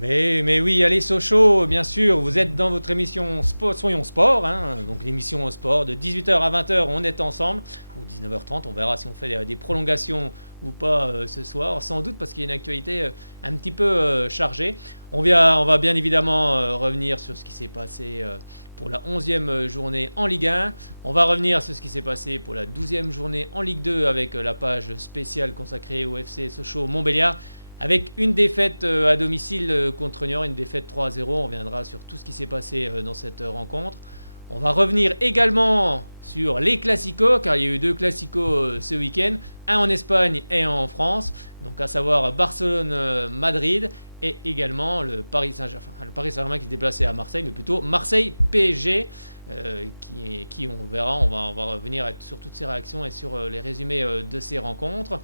Mais oui, allez Sochaux, bien sûr, vous êtes dans votre émission Soyons Sport, hein, donc l'émission sport de 18h à 20h, on est ensemble, ou 19h30, on verra si on fait des prolongations ou pas ce soir, sans doute parce qu'il y a une actualité un petit peu chargée. On va bien évidemment revenir sur ce qui s'est passé pour la 11e journée en Ligue 1, on va revenir sur ce qui s'est passé pour la 12e journée en Ligue 2 avec la page spéciale consacrée au FC Sochaux-Montbéliard. Avec une défaite à domicile contre Niort, une défaite 3-0, on reviendra sur tout ce qui s'est passé dans cette rencontre. On va revenir également sur les classicos, car il y a eu deux classicos ce week-end, un en Espagne et un en France, donc à savoir Barcelone-Madrid et également le Paris Saint-Germain qui se déplaçait à Marseille, mais plutôt Marseille-PSG, qui on verra, on va revenir sur toutes ces réactions et sur les résumés de ces rencontres.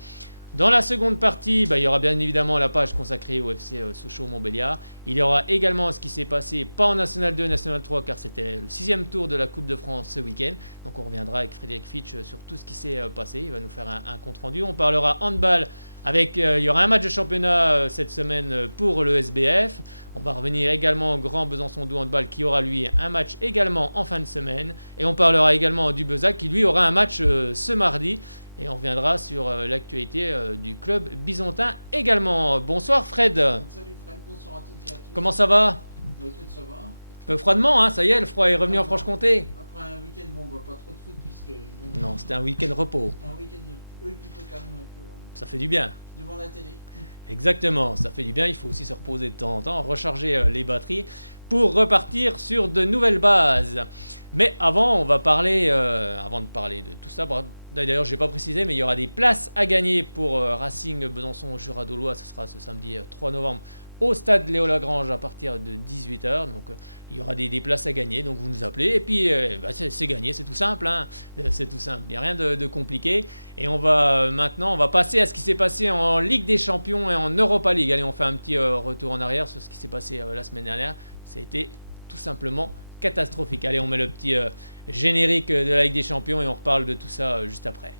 Dans la seconde partie, il y aura bien évidemment la page consacrée au FC Sochaux-Montbéliard. Il y aura également ce qui s'est passé, pas en National 2, National 3, car c'était le 6e tour de la Coupe de France ce week-end. Donc on reviendra avec Frédéric Fitch sur tout ce qui s'est passé. Il va nous faire un compte-rendu. On parlera handball avec, il y aura un match de championnat cette semaine pour le SBF. On va revenir également au Grand Besançon du handball qui aura lui un match également en fin de semaine. Et on parlera également du Besac qui lui aura un match ce mardi. Et on reviendra sur l'actualité du club byzantin également. Bonsoir Fred. Salut Fred, bonsoir à toutes et à tous. Comment ça va? Écoute, ça va. Un peu froidement, hein, ça y est, le froid est revenu en Franche-Comté. Après un week-end, bon, on voit pas trop de foot puisque... Non, c'était un week-end repos. Un week-end, oui, plutôt calme un peu. Ça fait du bien. Devant la télé. Exactement, ça fait du bien, il faut aussi se reposer de temps en temps, recharger les batteries pour repartir sur de nouvelles bases. Mais avant, on va parler, avant de parler de tout ça, d'ailleurs je n'ai pas précisé, mais il y aura des places à gagner pour Racing Besançon Jura d'Aulois, ce sera ce samedi 3 novembre au stade Léo Lagrange à partir de 18h, donc il y aura des places à gagner, donc vous nous appelez, et puis c'est gagné, c'est tout simple, hein, c'est tout simple, il n'y a rien de compliqué, et maintenant on va passer à ce qui s'est passé en Ligue des Champions et en Europa League. Allez, on fait un petit retour en arrière sur ce qui s'est passé la semaine dernière, ça a été tout simplement catastrophique. Allez, on met le petit générique de la Ligue des Champions et on reparle de tout ça juste après.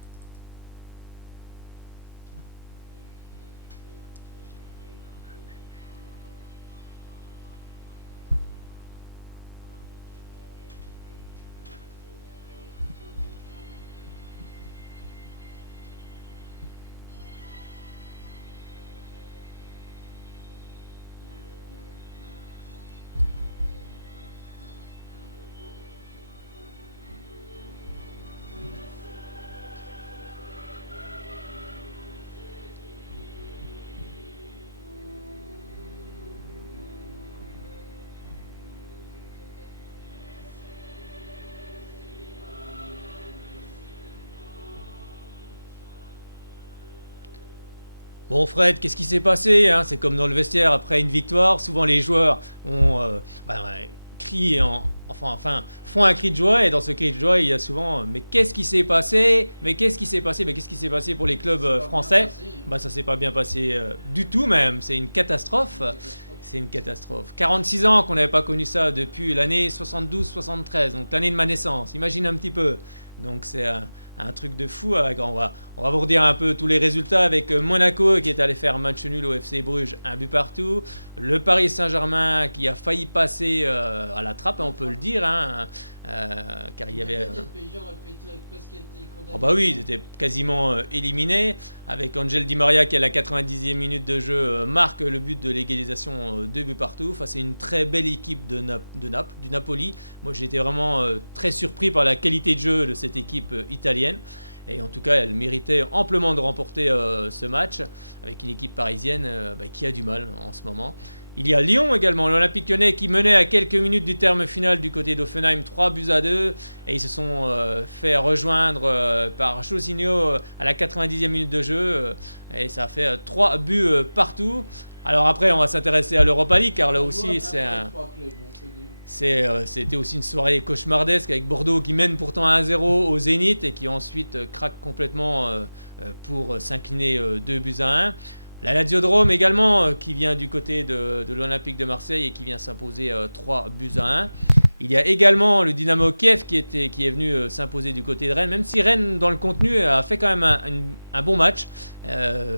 Bon Fred, qu'est-ce qui s'est passé, hein? C'est comme dans le vestiaire après une victoire, souvent les joueurs crient, font un cri de joie, et dans ce cri de joie il y a souvent mais qu'est-ce qui s'est passé? Mais qu'est-ce qui s'est passé? Mais qu'est-ce qui s'est passé pour les clubs français? Ça s'est pas bien passé du tout même, c'est une catastrophe. C'est une catastrophe. 46 ans qu'on n'avait pas connu ça depuis l'année 72-73, donc l'année de ma naissance, imagine un petit peu. Donc c'est un truc de fou. On va vous redire un peu tous les résultats avec Monaco qui est allé faire match nul au FC Bruges, un but partout. Le Paris Saint-Germain qui a failli passer à la trappe, on peut le dire, hein, car il y avait... ils étaient quasiment éliminés, avec Angel Di Maria qui à la 90e minute de jeu marque le but de l'égalisation, 2 buts partout. Enfin, c'est une très belle équipe du Napoli. Moi j'étais vraiment très surpris par la qualité de jeu de cette équipe italienne. Et en tout cas, elle méritait amplement de remporter ce match avec une équipe parisienne qui a du mal en ce moment. Il y a Lyon également, l'Olympique Lyonnais qui menait à quelques minutes du terme final du côté d'Offenheim 3-2, et ils se sont fait rejoindre par Josinho à la 90e minute de jeu, et ça a fait 3 buts partout. Alors après, on va s'intéresser à l'Europa League, car là aussi c'était aussi une soirée cauchemardesque avec Bordeaux qui mène pourtant 1-0 au Zénith et qui ensuite craque complètement pour s'incliner 2-1. La Lazio de Rome également qui vient du côté de l'Olympique de Marseille et qui vient s'imposer 3-1. Il y a également le Dynamo Kiev qui est venu s'imposer du côté de Rennes, même si Rennes dans le contenu a fait quand même un bon match,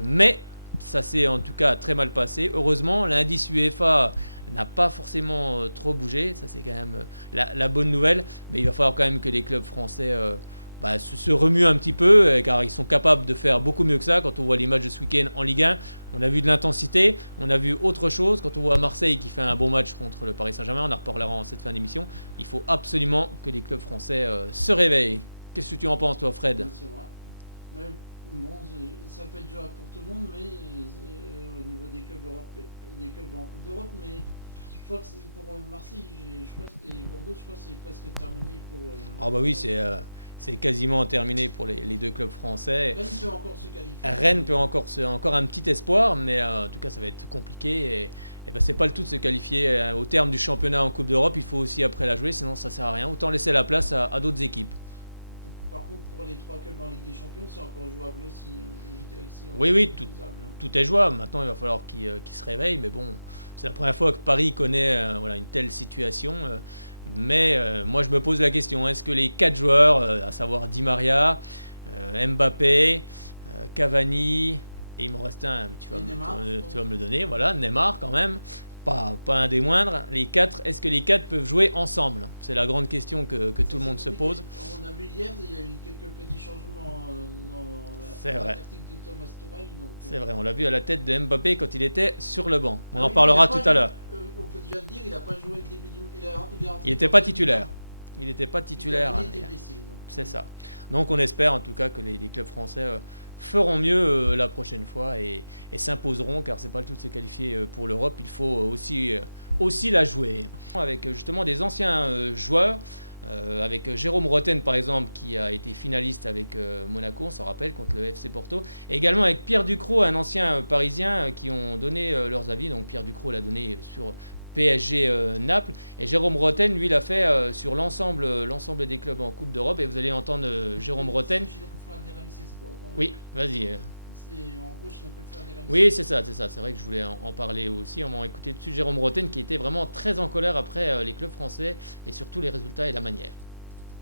mais Ça s'est en tout cas très mal passé. Heureusement, l'indice UEFA n'a pas forcément trop bougé. Ça, c'est quand même la bonne nouvelle. Mais il va falloir quand même que les clubs français se remuent un petit peu, car ils sont capables de faire beaucoup mieux que ça. Quand on voit les matchs de ce week-end en Ligue 1, on a vu de l'intensité, on a vu autre chose. Quand on voit Marseille qui fait un bon match contre le Paris Saint-Germain, on en reparlera en cette fin d'émission. Il faut absolument que les clubs français se réveillent. Qu'est-ce que tu en penses, toi, Fred? C'est vrai. Mais bon, ça peut être jouable pour tout le monde, mais au niveau des clubs des clubs en Coupe d'Europe, mais je crois que pour Marseille, je crois, et Bordeaux, je crois que c'est presque terminé pour. Ah bah oui, c'est quasiment terminé pour les deux clubs français. Rennes peut encore se qualifier. Rennes peut encore un petit espoir, mais en tout cas ça va être compliqué. Et c'est pas le tout de se qualifier au terme du championnat en Coupe d'Europe. Il faut aussi après la jouer, sinon ça sert à rien. Autant laisser la place à d'autres équipes. Par contre, pour les 3 clubs en Ligue des Champions, c'est encore jouable aussi. Je dirais que c'est Oui, oui, faisable, hein. tout est jouable. Maintenant, il va falloir qu'ils se réveillent. Mais bon, c'est la première fois que Paris connaît une telle situation. Mais moi, je me pose la question, est-ce que les 4 joueurs, à savoir Di Maria, Mbappé, Cavani, et il m'en reste un, mais tu vas me le donner, voilà, Neymar quand même, pas un des moindres, est-ce que les 4 peuvent jouer ensemble? C'est la grande question que tout le monde se pose. On a vu hier, il y a eu quelques petits changements dans la tactique de Thomas Tuchel. C'est vrai, on l'a vu à la tête de Mbappé quand il était sur le banc. On en Oui, parlera tout à l'heure. On peut déjà le dire, il n'a pas joué le début du. Il n'était pas titulaire. Il n'était pas titulaire. Il était blessé, c'est ça. Donc on espère en tout cas que les clubs français feront mieux la prochaine fois et s'imposeront, car c'est pas le tout de se qualifier pour l'Europe, il faut aussi la jouer. Avec justement des anciens joueurs, avec Jérôme Rotten par exemple, qui a été finaliste avec Monaco, on s'en rappelle, contre le FC Porto, et également avec Pierre Ducrot, un ancien parisien, qui ont donné leurs avis. Donc Pierre Ducrot l'a donné sur PSG Naples, et Jérôme Rotten, lui, l'a fait sur l'ensemble des clubs en Coupe d'Europe. Et vous allez entendre Jérôme Rotten. Oui, vas-y. Oui, c'est ça. C'est vrai que je voulais en parler aussi. On m'a écouté dessus Jérôme Rotten, qui était vraiment très en colère après les clubs français, et surtout les résultats et la manière.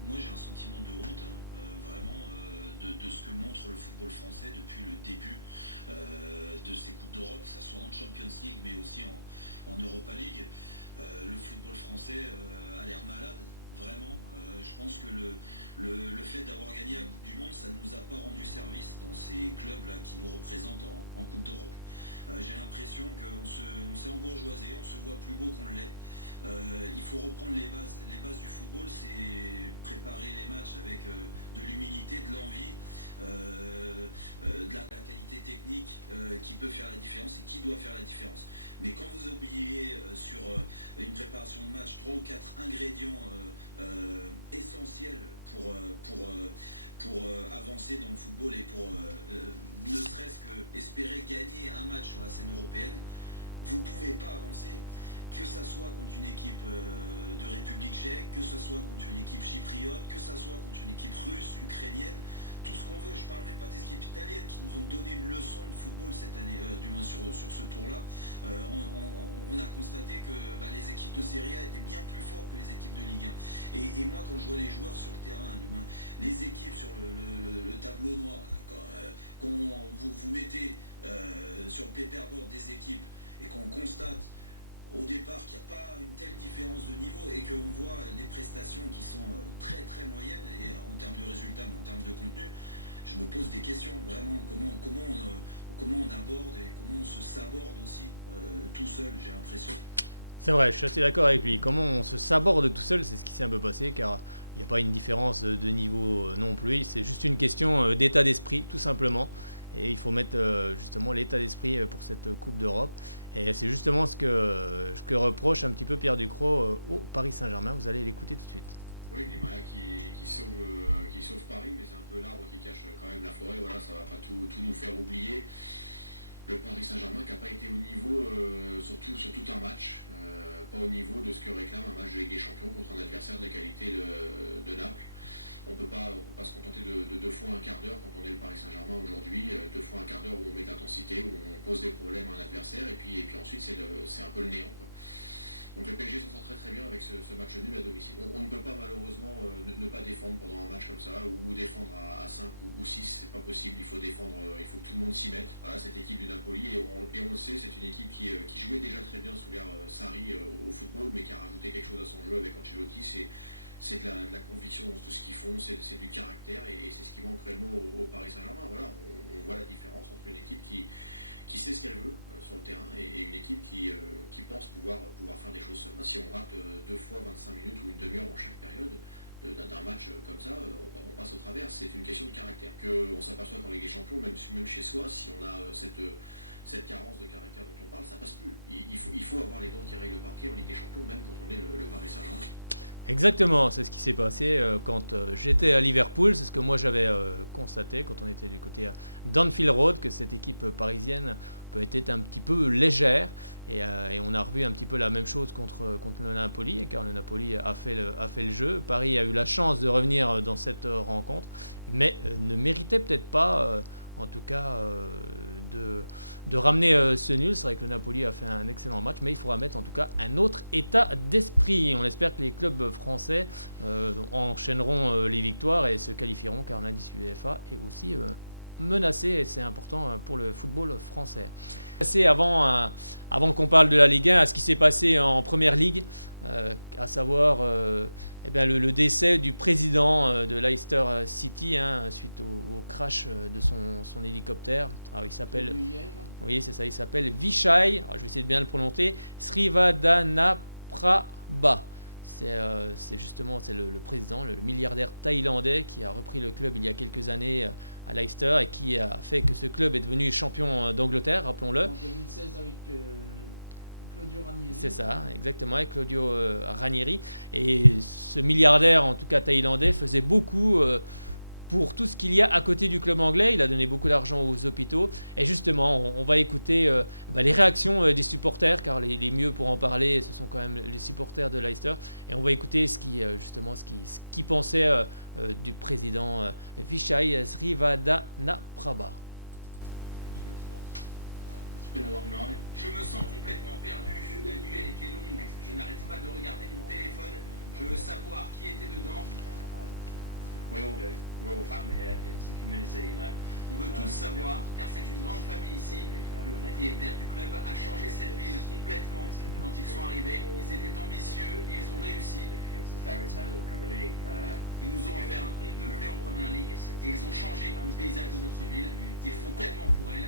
Moi, j'ai un sentiment de honte, vraiment, de ce que montre le football français depuis le début de ces Coupes d'Europe, que ce soit en Champions League, mais aussi en Europa League. Le football français a l'air malade, vraiment. Je pense que le fait d'avoir gagné la Coupe du Monde, ça ne nous a pas rendu service dans ces clubs-là qui nous représentent en Coupe d'Europe. J'ai l'impression qu'on s'est embourgeoisé, on se voit plus beau qu'on l'est. Il faut reprendre les bases. Les bases du football, c'est préparer les matchs avec de l'humilité, de l'envie, de la qualité technique qui peut faire la différence et qui doit faire la différence. Mais quand vous oubliez sur une préparation de match 3 ou 4 ingrédients essentiels pour avancer dans le football et pour ne serait-ce que espérer gagner un match sur la scène européenne, vous ne pouvez pas avancer. Que ça soit contre une équipe de République tchèque, que ça soit contre une équipe chypriote, que ça soit contre une équipe russe, ukrainienne, tout ce qu'on veut. Je parle même pas des équipes italiennes qui nous ont donné une leçon de football cette année, du moins sur ce tour-là. On a constaté que les équipes de Serie A étaient bien plus fortes que les équipes de Ligue 1. Et moi, quand je vois les joueurs sur le terrain, du moins les équipes sur le tableau noir, quand vous mettez sur le paperboard des équipes et qu'on constate au départ qu'il n'y a pas une telle différence de niveau et qu'on voit les prestations qui sont très très moyennes, et en termes de résultats mais en termes de contenu, je me pose des questions vraiment. Comment on aborde et comment on se saborde aussi tout seul, j'ai l'impression. C'est vrai, je suis assez d'accord avec lui. Comment on se saborde tout seul, c'est ce qui s'est un peu passé, car il n'y a pas une différence de niveau non plus. C'est juste une question d'état d'esprit, tout simplement. Et il faut mettre justement l'état d'esprit pour cette Coupe d'Europe. Et c'est justement ce que reproche un petit peu Pierre Ducrot au Paris Saint-Germain. Vous allez l'écouter tout de suite. Oui, Di Maria qui sauve Paris, mais c'est un peu l'arbre qui cache quand même la forêt. Voilà, ça va pas tout nous faire oublier. Le Paris Saint-Germain qui n'a pas été au niveau sur tout un match, pas au niveau de ce que réclame un match de Ligue des Champions contre un adversaire de la qualité de Naples. On peut pas se contenter de 2 fois un quart d'heure quand on est le Paris Saint-Germain aujourd'hui, 2 fois un quart d'heure où on met d'intensité, où on pose des problèmes à un adversaire, et puis ensuite c'est un peu le néant, quoi. Donc le PSG s'en sort très très bien avec ce match nul à domicile. On ne peut pas malheureusement ne pas défendre pendant un match comme ça, ou défendre à 5 ou 6, c'est pas possible, il faut défendre, il faut que tout le monde s'y mette. Voilà, cette équipe du Napoli, et on le sait, c'est une équipe qui jouait déjà très bien sous l'ère Sarri au football, mais qui a rajouté quelque chose à son jeu avec Ancelotti. C'est de la conviction dans tout ce qu'ils font, c'est du caractère, et c'est ce qui manque réellement au Paris Saint-Germain. Voilà, on voit la différence entre une équipe qui sait ce qu'elle veut sur le terrain, et une équipe qui pense pouvoir faire des choses seulement. Si on rate 2 fois 25 minutes ou une demi-heure dans chaque période d'un match comme ça, on passe au travers. C'est une question de caractère. On s'aperçoit qu'en Ligue des Champions, même chez soi, si on a cette carence de caractère dont on parle, ça passe plus. Il faut avoir les dents qui règlent le parquet en Ligue des Champions, même quand on est le Paris Saint-Germain. Exactement, c'est ce qui s'est passé quand j'étais à Liverpool. C'est ce que moi j'avais constaté quand on était du côté d'Anfield Road, que cette équipe parisienne était un petit peu légère, et on a revu un petit peu la même chose contre le Napoli, car le Napoli a fait le jeu. Paris a eu la chance de revenir dans cette rencontre, mais ne méritait peut-être pas en tout cas de ramener ce nul. C'est vrai que le Napoli a fait un excellent match, mais il faudra mettre en tout cas un autre état d'esprit. On espère que les clubs français enchaîneront les victoires et se qualifieront, car l'indice UEFA est aussi menacé, et c'est important pour le football français. Avant qu'on parle de la Ligue 1, à ce qui s'est passé en Première Ligue, à savoir le décès du président de Leicester City, suite au crash de son hélicoptère. Alors, il s'appelle, oui, c'est ça, il s'appelle Vichai, je vais essayer de bien le prononcer, Srivadhanaprabha. C'est justement le président, le milliardaire thaïlandais, qui a repris le club il y a quelques années à Leicester, et qui a fait que ce club est devenu champion d'Angleterre, rappelons-le. En 2016 avec Claudio Ranieri. C'est ça, exactement, avec Claudio Ranieri. Et ce milliardaire, en tout cas thaïlandais, faisait beaucoup pour tout ce qu'il y a à côté du club anglais. Il a donné beaucoup d'argent aux hôpitaux. Et justement, on va écouter les réactions des supporters, car les mieux pour en parler, ce sont quand même les supporters de Leicester. Et on va écouter ce qu'ils pensaient du président Vichai Srivadhanaprabha. Je me sens complètement perdu. La nuit a été longue. Je n'arrête pas de regarder mon téléphone. Je veux savoir qui était dedans. We all do. We're all family here. It's a community, you know. On veut tous savoir, car c'est une grande famille ici. Le propriétaire du club a changé cette ville complètement. Quand ils sont arrivés, ils étaient ambitieux et ils ont réussi. Ils nous ont offert un conte de fées en Première Ligue et ils ont changé le paysage de notre ville. Ils font tellement pour elle.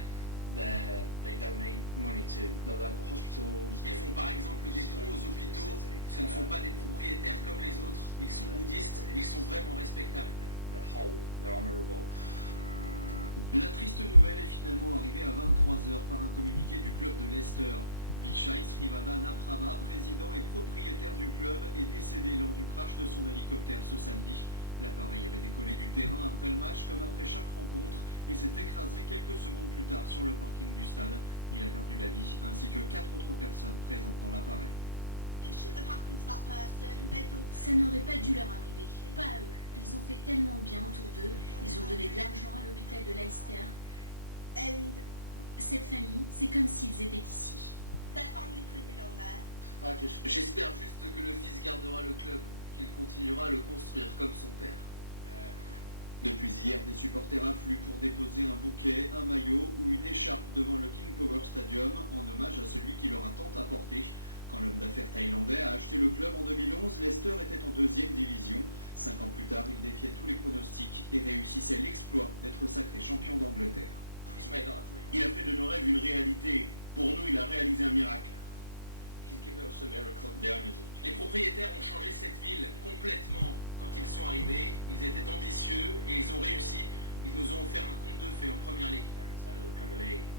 They donate money to local hospitals. Ils font par exemple des dons aux hôpitaux. Ce ne sont pas des propriétaires comme les autres. Ils sont bouddhistes. Ils sont vraiment respectables. They're honorable. La triste nouvelle est finalement arrivée à 23h par un communiqué du club de Leicester. Vichai Srivadhanaprabha, président et propriétaire du club, est décédé lors du crash de son hélicoptère ce samedi. L'appareil avait décollé du terrain après le match, comme après chaque rencontre, et s'est écrasé quelques secondes plus tard sur le parking du stade. Il a perdu la vie, ainsi que 4 autres personnes présentes dans l'appareil. Ça n'aurait pas dû leur arriver, pas eux. Ils ont fait tellement bien autour d'eux, ils ont donné de l'argent à l'hôpital de Leicester. Cette famille, c'est comme s'ils étaient ici. J'espère juste que le fils gardera le club, qu'il continuera à le construire comme son père. Depuis hier, des supporters affluent pour déposer un bouquet, un maillot ou une écharpe devant le King Power Stadium en hommage à celui qui leur a tant apporté. Quand l'homme d'affaires thaïlandais a acheté le club en 2011, Leicester était en 2e division. 5 ans plus tard, il défiait tous les pronostics et réussissait l'exploit d'être sacré champion d'Angleterre. Il a fait de nos rêves une réalité. Pour nous, il a réalisé un miracle. Les propriétaires ont changé cette ville complètement. Quand ils sont arrivés, ils étaient ambitieux et ils ont réussi. Ils nous ont offert un conte de fées en Première Ligue.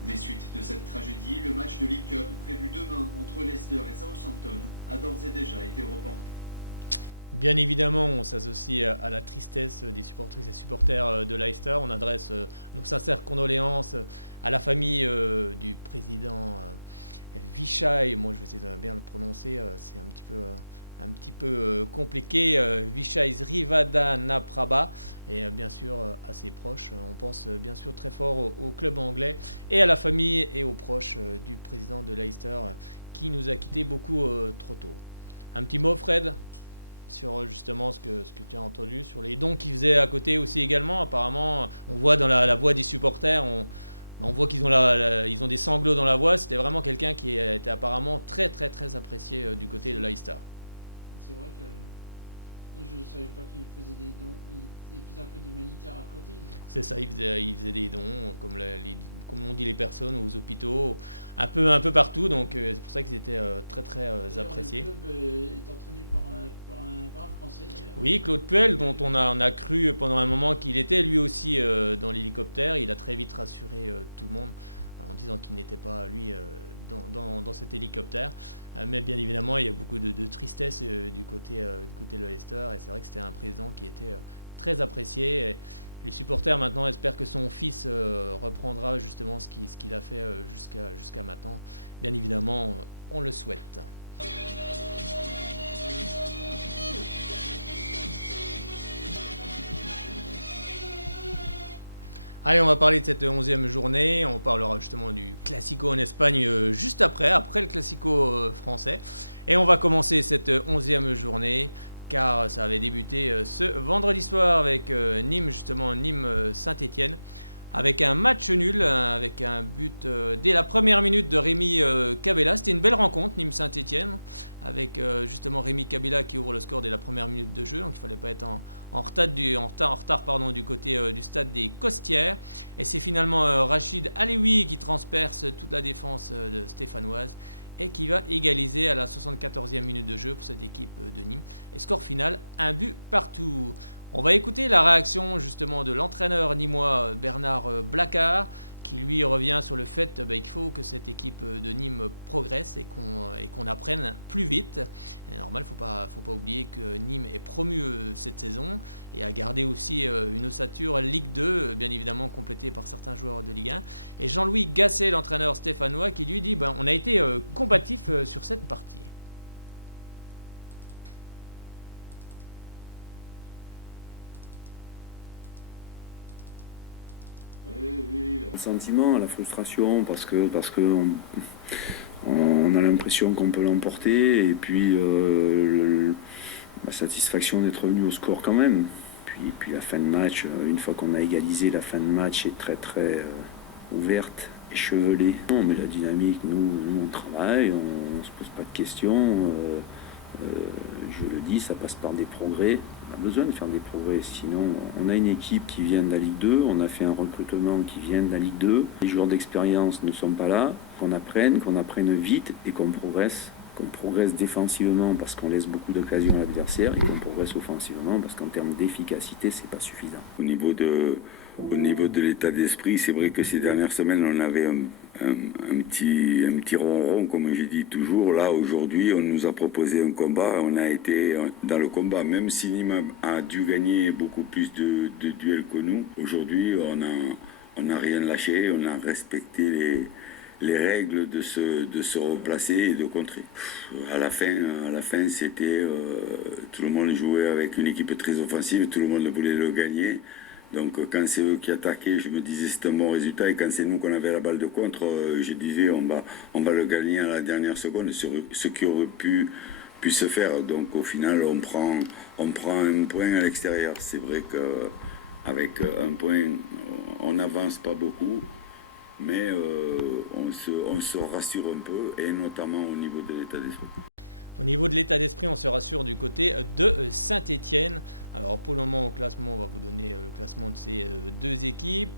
Des suites de cette tragédie, le match de League Cup prévu demain entre Leicester et Southampton a d'ores et déjà été reporté. Bien évidemment, on s'associe à la tristesse des supportrices et supporters de Leicester. On adresse nos sincères condoléances à la famille du président Vichai. Moi, je vais essayer de bien le prononcer. C'est un petit peu compliqué. Vichai Srivadhanaprabha, et bien sûr à ses proches. On pense bien sûr très fort au club anglais et à la famille et aux proches du président de Leicester, qui nous a quitté beaucoup trop tôt. Un petit mot, Fred, sur justement ce que tu as entendu, sur les dons qu'il faisait à côté aussi également. Apparemment, on voit dans la voix des supporters, on voit qu'ils ont, ils ont des sanglots dans la voix. C'était vraiment quelqu'un qui était apparemment très très très apprécié du côté de l'Aïstar. C'est vrai que je ne savais pas qu'il faisait des dons. Il faisait un peu d'humanitaire à côté. C'est ça, il faisait des dons, comme l'ont dit les personnes, aux hôpitaux, un peu partout. Donc c'est pour ça qu'ils étaient très très appréciés. Le club est entraîné par un Français d'ailleurs. Oui, Claude Puel, dont on a cru pendant un moment qu'il était lui aussi dans l'hélicoptère. Il a très vite rassuré tout le monde en disant qu'il n'était pas lui dans cet hélicoptère. Mais bien évidemment, il y a beaucoup de tristesse du côté de Leicester. Et c'est vrai que c'était un président qui était très apprécié. Et les supporters maintenant espèrent que son fils reprendra justement ce qu'il a fait jusqu'à maintenant. Bien évidemment, on le souhaite. Allez, on va parler de cette 11e journée. On parlera justement du Classico en Espagne juste après le Classico français. Et on va commencer cette 11e journée, car ça avait débuté ce vendredi soir avec Nîmes-Saint-Étienne, avec un match nul, avec un but dès la première minute de Rémi Cabella. C'était une belle rencontre, Nîmes-Saint-Étienne, avec justement Rémi Cabella qui ouvre le score dès la première minute de jeu. Donc il ne fallait pas être en retard du côté du stade des Costières. Et c'est finalement Rachid Alewi qui transperce toute la défense stéphanoise et qui va égaliser à la 74e minute de jeu pour cette équipe de Nîmes. Et score final, 1 but partout. On va écouter la réaction justement de l'entraîneur nîmois Bernard Blacard, qui lui revient sur le fait qu'il faut que cette équipe de Nîmes progresse et qu'on apprenne plus vite. Et normal, faut pas oublier que Nîmes est promu cette saison et a gardé aussi une ossature Ligue 2, bien évidemment complétée par certains joueurs de Ligue 1. Et Jean-Louis Gasset, l'entraîneur stéphanois, qui lui dit on a été combatif sur cette partie. Le sentiment, la frustration, parce que on a l'impression qu'on peut l'emporter, et puis la satisfaction d'être revenu au score quand même. Puis la fin de match, une fois qu'on a égalisé, la fin de match est très très ouverte, échevelée. Non, mais la dynamique, nous on travaille, on se pose pas de questions. Je le dis, ça passe par des progrès. On a besoin de faire des progrès, sinon on a une équipe qui vient de la Ligue 2, on a fait un recrutement qui vient de la Ligue 2, les joueurs d'expérience ne sont pas là, qu'on apprenne vite et qu'on progresse défensivement parce qu'on laisse beaucoup d'occasions à l'adversaire et qu'on progresse offensivement parce qu'en termes d'efficacité, c'est pas suffisant. Au niveau de l'état d'esprit, c'est vrai que ces dernières semaines, on avait un petit ronron, comme je dis toujours. Là, aujourd'hui, on nous a proposé un combat, on a été dans le combat. Même si Nîmes a dû gagner beaucoup plus de duels que nous, aujourd'hui, on n'a rien lâché, on a respecté les règles de se replacer et de contrer. À la fin, c'était tout le monde jouait avec une équipe très offensive, tout le monde voulait le gagner. Donc quand c'est eux qui attaquaient, je me disais c'est un bon résultat, et quand c'est nous qu'on avait la balle de contre, je disais on va le gagner à la dernière seconde, ce qui aurait pu se faire. Donc au final on prend un point à l'extérieur. C'est vrai qu'avec un point on n'avance pas beaucoup, mais on se rassure un peu, et notamment au niveau de l'état d'esprit. Au niveau de l'état d'esprit, on se rassure du côté de Saint-Étienne. Alors pour le moment au classement, on va vous donner le classement de ces deux équipes.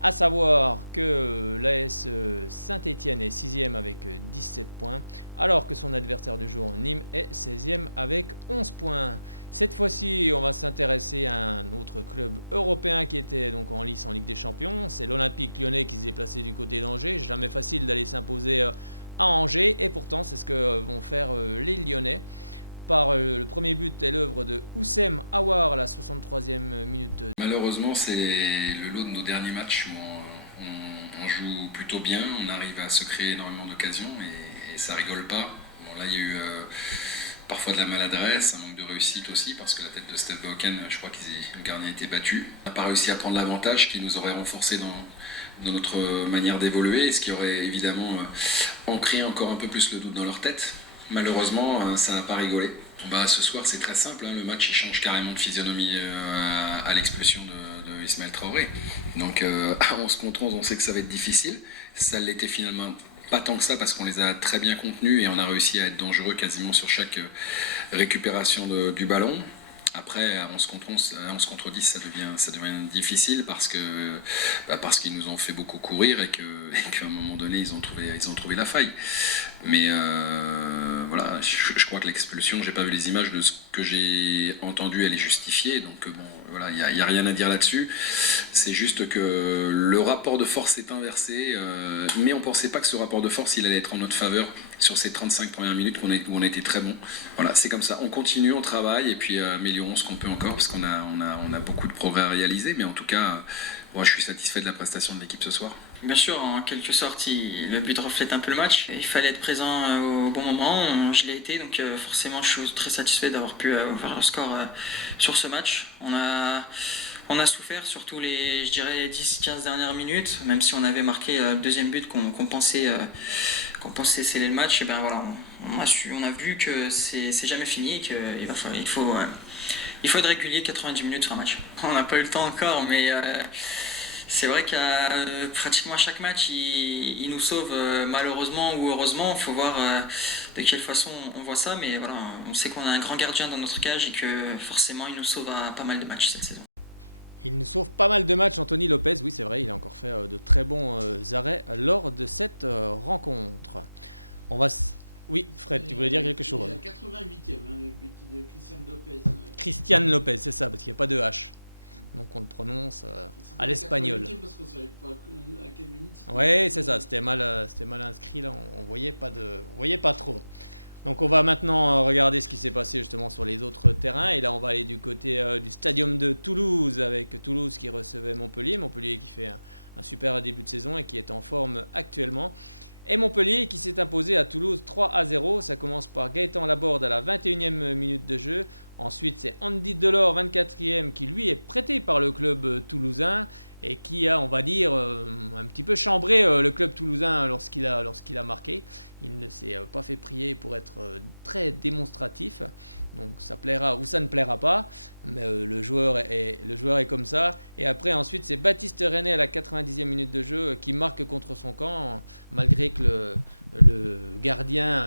À savoir que l'AS Saint-Étienne est 6e avec 17 points, alors que son adversaire du jour, Nîmes, est 16e avec 11 points. Cette fois-ci, on va s'intéresser à un autre club européen qui était donc en lice en Ligue des Champions. C'est l'Olympique Lyonnais qui s'est déplacé du côté d'Angers. Jamais facile d'aller s'imposer à Angers, et pourtant c'est ce que vont faire les Lyonnais. Le premier but est l'œuvre de Houssem Aouar à la 63e minute. Malheureusement, c'est le lot de nos derniers matchs où on joue plutôt bien, on arrive à se créer énormément d'occasions et ça rigole pas. Bon, là, il y a eu parfois de la maladresse, un manque de réussite aussi, parce que la tête de Steve Bauken, je crois que le gardien a été battu. On n'a pas réussi à prendre l'avantage qui nous aurait renforcé dans notre manière d'évoluer, ce qui aurait évidemment ancré encore un peu plus le doute dans leur tête. Malheureusement, ça n'a pas rigolé. Ce soir, c'est très simple, le match il change carrément de physionomie à l'expulsion de Ismaël Traoré. Donc à 11 contre 11, on sait que ça va être difficile. Ça l'était finalement pas tant que ça parce qu'on les a très bien contenus et on a réussi à être dangereux quasiment sur chaque récupération du ballon. Après, à 11 contre 10, ça devient difficile parce qu'ils nous ont fait beaucoup courir et qu'à un moment donné, ils ont trouvé la faille. Mais voilà, je crois que l'expulsion, j'ai pas vu les images de ce que j'ai entendu, elle est justifiée. Donc bon, voilà, il y a rien à dire là-dessus. C'est juste que le rapport de force s'est inversé, mais on pensait pas que ce rapport de force, il allait être en notre faveur sur ces 35 premières minutes où on a été très bon. Voilà, c'est comme ça. On continue, on travaille et puis améliorons ce qu'on peut encore parce qu'on a beaucoup de progrès à réaliser. Mais en tout cas, moi, je suis satisfait de la prestation de l'équipe ce soir. Bien sûr, en quelque sorte, le but reflète un peu le match. Il fallait être présent au bon moment, je l'ai été, donc forcément je suis très satisfait d'avoir pu ouvrir le score sur ce match. On a souffert, surtout les 10-15 dernières minutes, même si on avait marqué le deuxième but qu'on pensait sceller le match. Et ben voilà, on a vu que c'est jamais fini et qu'il faut être régulier 90 minutes sur un match. On n'a pas eu le temps encore, mais c'est vrai qu'à pratiquement à chaque match, il nous sauve malheureusement ou heureusement. Il faut voir de quelle façon on voit ça, mais voilà, on sait qu'on a un grand gardien dans notre cage et que forcément il nous sauve à pas mal de matchs cette saison. Il nous sauve pas mal de matchs, Anthony Lopez, oui c'est vrai, il a encore fait de très bons arrêts lors de cette rencontre. Oui, Fred, tu voulais dire quelque chose? Il est 88e, le but de Christian Lopez. Christian Lopez, c'est ça, parce qu'il n'y a pas de H. Donc on le prononce à l'espagnol. Parce qu'on savait pas à quelle minute. Ouais, c'est ça, c'était mal inscrit là, on voyait pas trop. Donc on va maintenant regarder ce qui s'est passé justement sur les autres terrains et là on va aller du côté du stadium de Toulouse avec Toulouse qui recevait Montpellier qui fait un super début de saison et qui est en forme actuellement. Et Montpellier qui s'est imposé à Toulouse 3-0. Ça commence par Gaëtan Laborde à la 21e minute de jeu. Ensuite, c'est Andy Delors, 24e, qui lui est prêté par le club toulousain et qui a, on va dire, un petit peu chambré le club toulousain lorsqu'il a marqué. Il ne s'est pas fait prier pour être très démonstratif. Donc ça plaira ou ça ne plaira pas, mais le joueur est comme ça. Et après ensuite c'est Baptiste René à la 90e minute de jeu qui marque contre son camp, malgré que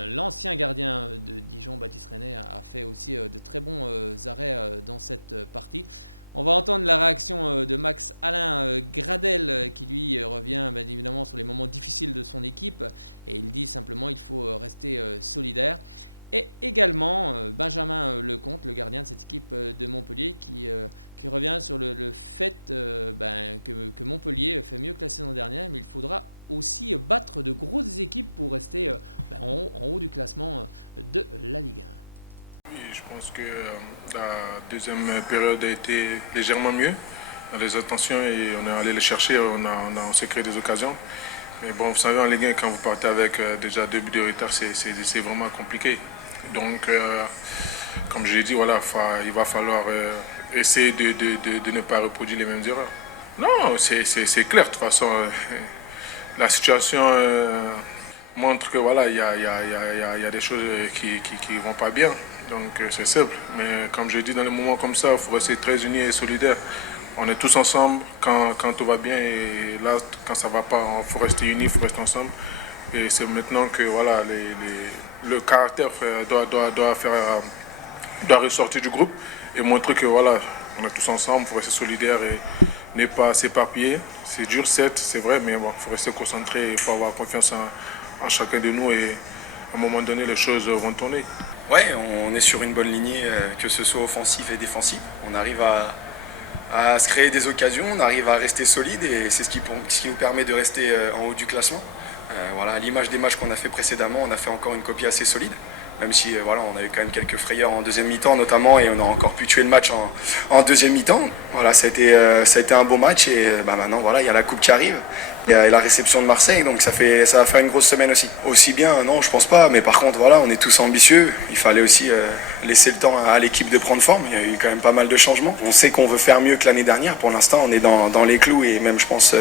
l'ancien gardien de Dijon, Baptiste René, a fait aussi de très bons arrêts dans cette partie. On va entendre la réaction de Max Alain Gradel qui lui revient bien évidemment sur les moments difficiles de son équipe et il dit simplement il faut rester solidaire. Et également Benjamin Lecomte, le gardien de cette équipe de Montpellier, qui revient sur le fait que Montpellier fait mieux que la saison dernière, mais il faudra aussi battre de grosses équipes pour rester en haut du classement de la Ligue 1. Oui, je pense que la deuxième période a été légèrement mieux dans les attentions et on est allé les chercher, on s'est créé des occasions. Mais bon, vous savez, en Ligue 1, quand vous partez avec déjà 2 buts de retard, c'est vraiment compliqué. Donc, comme je l'ai dit, voilà, il va falloir essayer de ne pas reproduire les mêmes erreurs. Non, c'est clair. De toute façon, la situation montre que voilà, il y a des choses qui vont pas bien. Donc, c'est simple. Mais comme je l'ai dit, dans les moments comme ça, il faut rester très unis et solidaires. On est tous ensemble quand tout va bien et là, quand ça va pas, il faut rester unis, il faut rester ensemble. Et c'est maintenant que voilà, le caractère doit ressortir du groupe et montrer que voilà, on est tous ensemble, il faut rester solidaires et ne pas s'éparpiller. C'est dur, certes, c'est vrai, mais bon, il faut rester concentré, il faut avoir confiance en chacun de nous et à un moment donné, les choses vont tourner. Ouais, on est sur une bonne lignée, que ce soit offensif et défensif. On arrive à se créer des occasions, on arrive à rester solide et c'est ce qui nous permet de rester en haut du classement. Voilà, à l'image des matchs qu'on a fait précédemment, on a fait encore une copie assez solide. même si voilà, on a eu quand même quelques frayeurs en deuxième mi-temps notamment, et on a encore pu tuer le match en deuxième mi-temps. Voilà, ça a été un beau match, et maintenant voilà, il y a la coupe qui arrive, il y a la réception de Marseille, donc ça va faire une grosse semaine aussi. Aussi bien, non, je pense pas, mais par contre voilà, on est tous ambitieux, il fallait aussi laisser le temps à l'équipe de prendre forme, il y a eu quand même pas mal de changements. On sait qu'on veut faire mieux que l'année dernière, pour l'instant on est dans les clous, et même je pense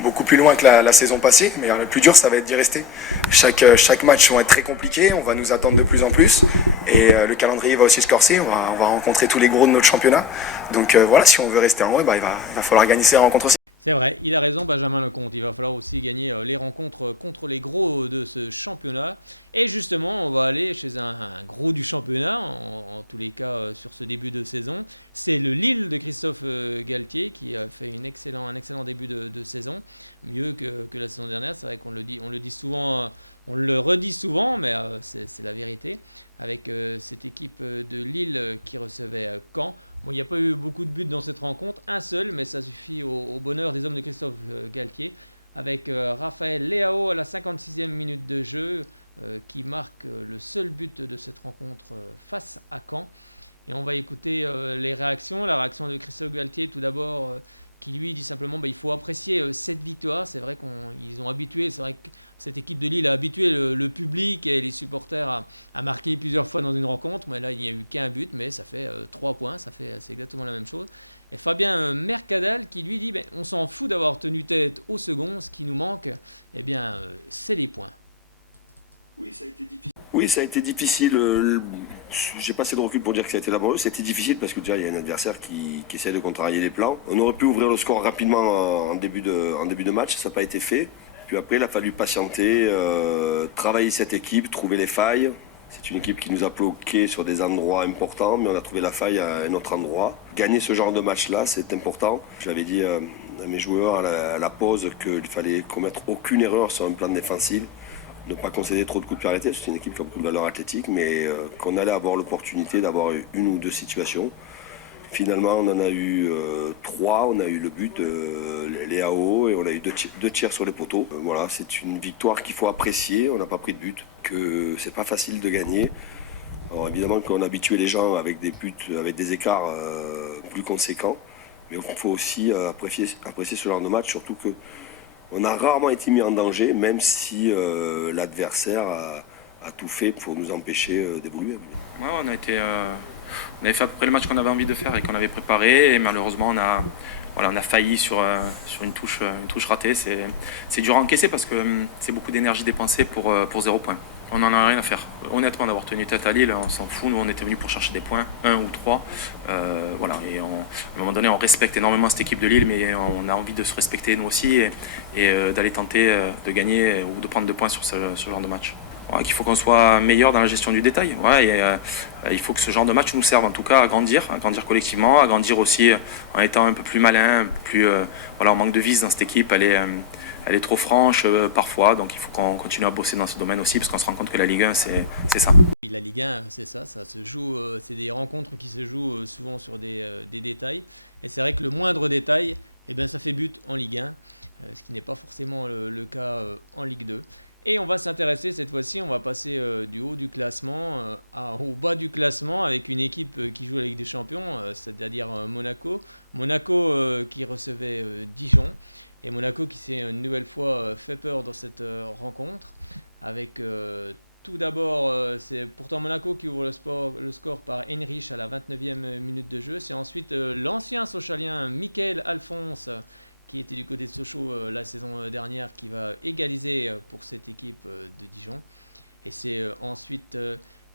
beaucoup plus loin que la saison passée, mais le plus dur ça va être d'y rester. Chaque match va être très compliqué, on va nous attendre de plus en plus, et le calendrier va aussi se corser, on va rencontrer tous les gros de notre championnat, donc voilà, si on veut rester en haut, il va falloir gagner ces rencontres aussi. C'est vrai, il a raison Benjamin Lecomte, il va falloir aussi gagner les rencontres contre les gros de ce championnat. Et justement, on va aller chez un gros du championnat, en tous les cas sur ce début de saison. C'est le Lille de Christophe Galtier qui a fait un excellent début de saison, mieux que la saison dernière. C'est vrai qu'on le dit souvent, on le redit souvent, mais c'est la vérité. Avec cette équipe de Lille qui recevait Caen. Bon, il n'y a pas eu beaucoup de buts dans cette rencontre, un seul, mais ça suffit au bonheur des hommes de Christophe Galtier, avec Raphaël Leao à la 56e minute de jeu, qui marque le seul but de cette rencontre face à Caen. Et on va écouter les réactions. La réaction de Christophe Galtier, tout d'abord, qui lui dit simplement il faut apprécier cette victoire. C'est vrai qu'ils ont habitué, c'est vrai que cette équipe de Lille a habitué le public et les supporters à marquer plusieurs fois dans une rencontre. Mais là, il n'y a eu qu'un but, mais ça fait 3 points, c'est exactement la même chose. Et Fabien Mercadal qui lui dit on s'en fout d'avoir tenu tête au second, ce qui nous manque, c'est les points. Oui, ça a été difficile. J'ai pas assez de recul pour dire que ça a été laborieux. C'était difficile parce que déjà il y a un adversaire qui essaie de contrarier les plans. On aurait pu ouvrir le score rapidement en début de match, ça n'a pas été fait. Puis après, il a fallu patienter, travailler cette équipe, trouver les failles. C'est une équipe qui nous a bloqués sur des endroits importants, mais on a trouvé la faille à un autre endroit. Gagner ce genre de match-là, c'est important. J'avais dit à mes joueurs à la pause qu'il fallait commettre aucune erreur sur un plan défensif. Ne pas concéder trop de coups de pied arrêtés, c'est une équipe qui a beaucoup de valeur athlétique, mais qu'on allait avoir l'opportunité d'avoir une ou deux situations. Finalement, on en a eu 3, on a eu le but de Leao et on a eu 2 tirs sur les poteaux. Voilà, c'est une victoire qu'il faut apprécier, on n'a pas pris de but, que c'est pas facile de gagner. Alors évidemment qu'on a habitué les gens avec des buts, avec des écarts plus conséquents, mais il faut aussi apprécier ce genre de match, surtout que on a rarement été mis en danger, même si l'adversaire a tout fait pour nous empêcher d'évoluer. Ouais, on avait fait à peu près le match qu'on avait envie de faire et qu'on avait préparé, et malheureusement on a failli sur une touche ratée. C'est dur à encaisser parce que c'est beaucoup d'énergie dépensée pour 0 point. On n'en a rien à faire. Honnêtement, d'avoir tenu tête à Lille, on s'en fout. Nous, on était venus pour chercher des points, 1 ou 3. Voilà. Et à un moment donné, on respecte énormément cette équipe de Lille, mais on a envie de se respecter nous aussi et d'aller tenter de gagner ou de prendre 2 points sur ce genre de match. Ouais, qu'il faut qu'on soit meilleur dans la gestion du détail. Ouais, et, il faut que ce genre de match nous serve en tout cas à grandir collectivement, à grandir aussi en étant un peu plus malin, plus on manque de vis dans cette équipe. Elle est trop franche parfois, donc il faut qu'on continue à bosser dans ce domaine aussi, parce qu'on se rend compte que la Ligue 1, c'est ça. La Ligue 1, c'est ça se joue, c'est des rencontres qui se jouent souvent sur des détails. Et c'est vrai que le moindre détail, ça fait but en Ligue 1, ce qui n'est pas forcément le cas en Ligue 2. Et on va s'intéresser cette fois-ci, on va passer du haut du classement au bas du classement avec une équipe qui joue la Ligue des Champions, c'est-à-dire Monaco. Monaco qui recevait Dijon. Et Monaco qui s'est une nouvelle fois fait peur dans cette rencontre. Avec tout d'abord, c'est pourtant Monaco qui ouvre le score par Heinrich à la 29e minute de jeu. C'est ensuite l'ancien Sochalien Michael Alphonse, qui était du côté de Sochaux la saison dernière, qui va égaliser pour cette équipe de Dijon. Et c'est ensuite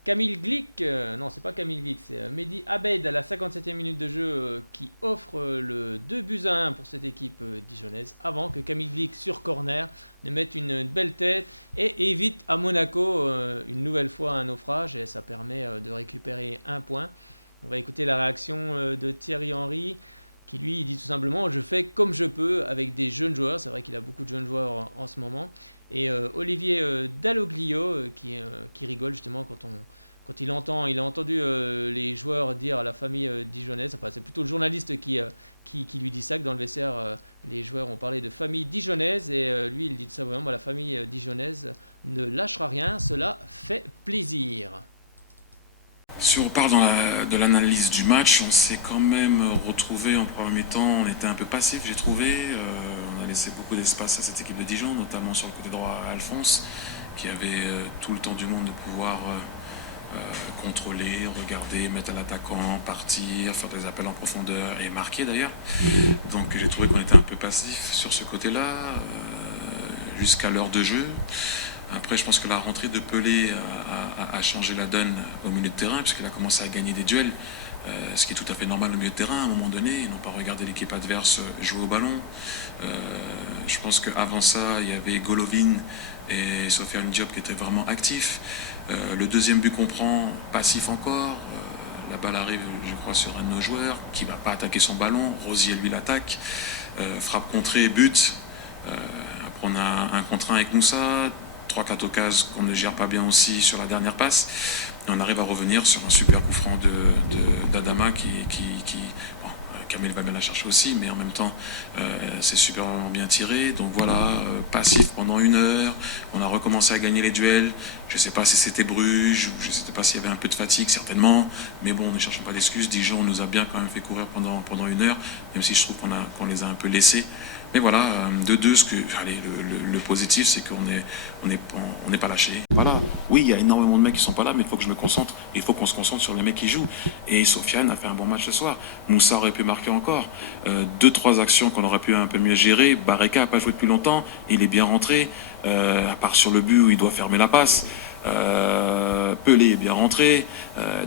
Camille Glick, non c'est pas Camille Glick, c'est Mehdi Abed à la 57e minute de jeu qui offre le 2-1 pour cette équipe dijonnaise, avant que Camille Glick sur corner ne mette une belle tête et évite à Monaco une nouvelle fois un naufrage, et ça permet de récupérer 1 point. On va écouter la réaction de Thierry Henry, qui lui dit tout simplement « Je fais comme je peux avec des jeunes joueurs ». C'est vrai qu'il a beaucoup de jeunes joueurs en ce moment. Et Olivier Dalloglio qui rigole justement quand il a entendu les joueurs dire à la famille dijonnaise, enfin c'est plutôt le journaliste qui lui dit ça, que dans le vestiaire les joueurs ont parlé de famille dijonnaise, et lui il dit tout simplement « La famille dijonnaise ne lâchera rien, cela fait plaisir ». Si on parle de l'analyse du match, on s'est quand même retrouvé en premier mi-temps, on était un peu passif, j'ai trouvé. On a laissé beaucoup d'espace à cette équipe de Dijon, notamment sur le côté droit à Alphonse, qui avait tout le temps du monde de pouvoir contrôler, regarder, mettre à l'attaquant, partir, faire des appels en profondeur et marquer d'ailleurs. Donc j'ai trouvé qu'on était un peu passif sur ce côté-là, jusqu'à l'heure de jeu. Après, je pense que la rentrée de Pelé a changé la donne au milieu de terrain, puisqu'il a commencé à gagner des duels, ce qui est tout à fait normal au milieu de terrain à un moment donné. Ils n'ont pas regardé l'équipe adverse jouer au ballon. Je pense qu'avant ça, il y avait Golovin et Sofiane Diop qui étaient vraiment actifs. Le deuxième but qu'on prend, passif encore. La balle arrive, je crois, sur un de nos joueurs qui ne va pas attaquer son ballon. Rosier, lui, l'attaque. Frappe contrée, but. Après, on a un contre 1 avec Moussa. 3-4 occasions qu'on ne gère pas bien aussi sur la dernière passe. Et on arrive à revenir sur un super coup franc d'Adama qui bon, Kamel va bien la chercher aussi, mais en même temps, c'est super bien tiré. Donc voilà, passif pendant 1 heure. On a recommencé à gagner les duels. Je ne sais pas si c'était Bruges, ou je ne sais pas s'il y avait un peu de fatigue, certainement. Mais bon, ne cherchons pas d'excuses. Dijon nous a bien quand même fait courir pendant 1 heure, même si je trouve qu'on les a un peu laissés. Mais voilà, de deux, le positif, c'est qu'on n'est pas lâché. Voilà. Oui, il y a énormément de mecs qui sont pas là, mais il faut que je me concentre. Il faut qu'on se concentre sur les mecs qui jouent. Et Sofiane a fait un bon match ce soir. Moussa aurait pu marquer encore. 2-3 actions qu'on aurait pu un peu mieux gérer. Bareka n'a pas joué depuis longtemps. Il est bien rentré. À part sur le but où il doit fermer la passe. Pelé est bien rentré.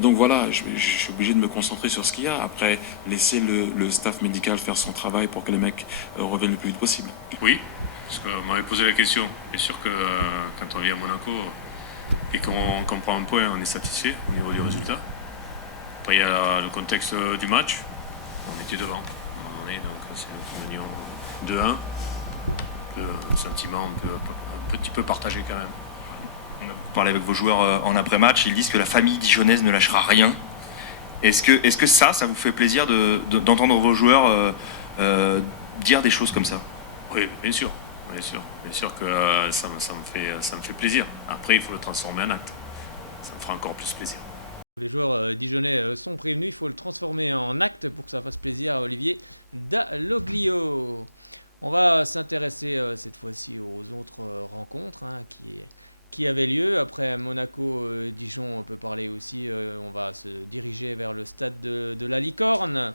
Donc voilà, je suis obligé de me concentrer sur ce qu'il y a. Après, laisser le staff médical faire son travail pour que les mecs reviennent le plus vite possible. Oui, parce qu'on m'avait posé la question. Bien sûr que quand on vient à Monaco et qu'on prend un point, on est satisfait au niveau du résultat. Après, il y a le contexte du match. On était devant à un moment donné, donc c'est nous qui menions 2-1. Un sentiment un petit peu partagé quand même. On a beaucoup parlé avec vos joueurs en après-match, ils disent que la famille dijonnaise ne lâchera rien. Est-ce que ça vous fait plaisir d'entendre vos joueurs dire des choses comme ça? Oui, bien sûr. Bien sûr que ça me fait plaisir. Après, il faut le transformer en acte. Ça me fera encore plus plaisir. Les joueurs dijonnais sont prévenus, il faut le transformer en acte pour que ça fasse plaisir à Olivier Dalloglio. On va s'intéresser cette fois-ci aux autres rencontres qui avaient lieu. Après Monaco-Dijon, on peut parler aussi, on va se diriger vers le stade de la Licorne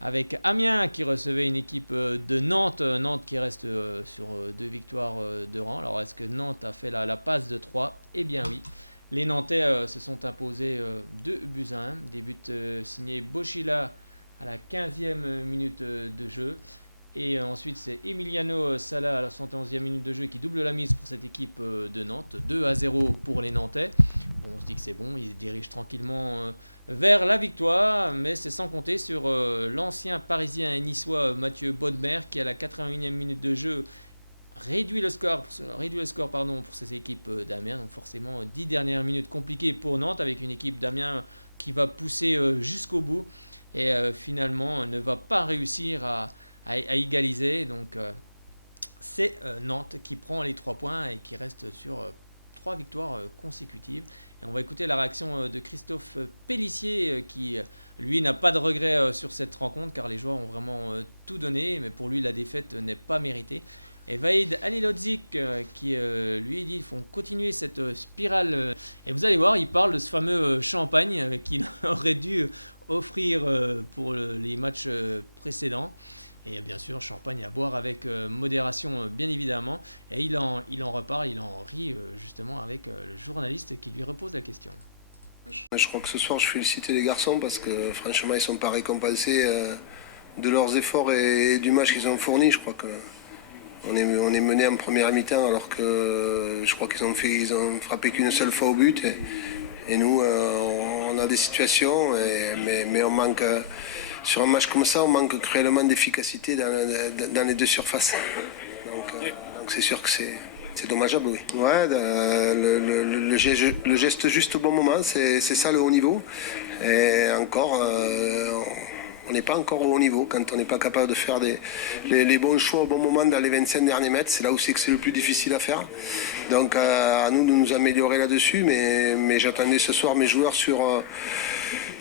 avec Amiens qui recevait une équipe de Nantes. Nantes qui reste sur 2 victoires de rang. Alors est-ce que Nantes a fait la passe de 3 ? Eh bien oui. Les Nantais se sont imposés 2-1. Des buts signés Bochila à la 15e minute de jeu. Et ensuite, c'est Emiliano Sala à la 71e minute de jeu qui double la mise pour cette équipe de Nantes. 2-0 pour les Nantais. Bon, on se dit que c'est bon, ils se dirigent tranquillement vers la victoire. Mais c'est sans compter sur l'ancien parisien et niçois Mathieu Bodmer qui, à la 81e minute de jeu, réduit le score pour cette équipe d'Amiens. Donc forcément, 10 dernières minutes compliquées pour Nantes avec une équipe d'Amiens qui va pousser jusqu'au bout. Et finalement, ne va pas réussir à égaliser. Donc c'est Nantes qui prend les 3 points et qui reste sur 3 victoires consécutives. Et on va écouter la réaction de Christophe Pélissier qui lui n'a pas de regret sur cette rencontre car les joueurs ont vraiment tout donné, mais pour lui la défaite n'est pas méritée. Et Vaïd Halilhodžić qui lui dit qu'il faut continuer cette spirale. Et vous allez voir, il parle de ce fameux champagne qu'il aurait dû offrir pour les matchs précédents. Et bien sûr, champagne à boire avec modération, bien évidemment. Et il en reparle, il en rit justement avec le journaliste qui lui repose la question. Je crois que ce soir, je félicite les garçons parce que franchement, ils ne sont pas récompensés de leurs efforts et du match qu'ils ont fourni. Je crois qu'on est mené en première mi-temps alors que je crois qu'ils ont frappé qu'une seule fois au but. Et nous, on a des situations, mais on manque... Sur un match comme ça, on manque cruellement d'efficacité dans les 2 surfaces. Donc c'est sûr que c'est dommageable, oui. Ouais, le geste juste au bon moment, c'est ça le haut niveau. Et encore, On n'est pas encore au haut niveau quand on n'est pas capable de faire les bons choix au bon moment dans les 25 derniers mètres. C'est là où c'est le plus difficile à faire. Donc à nous de nous améliorer là-dessus. Mais j'attendais ce soir mes joueurs sur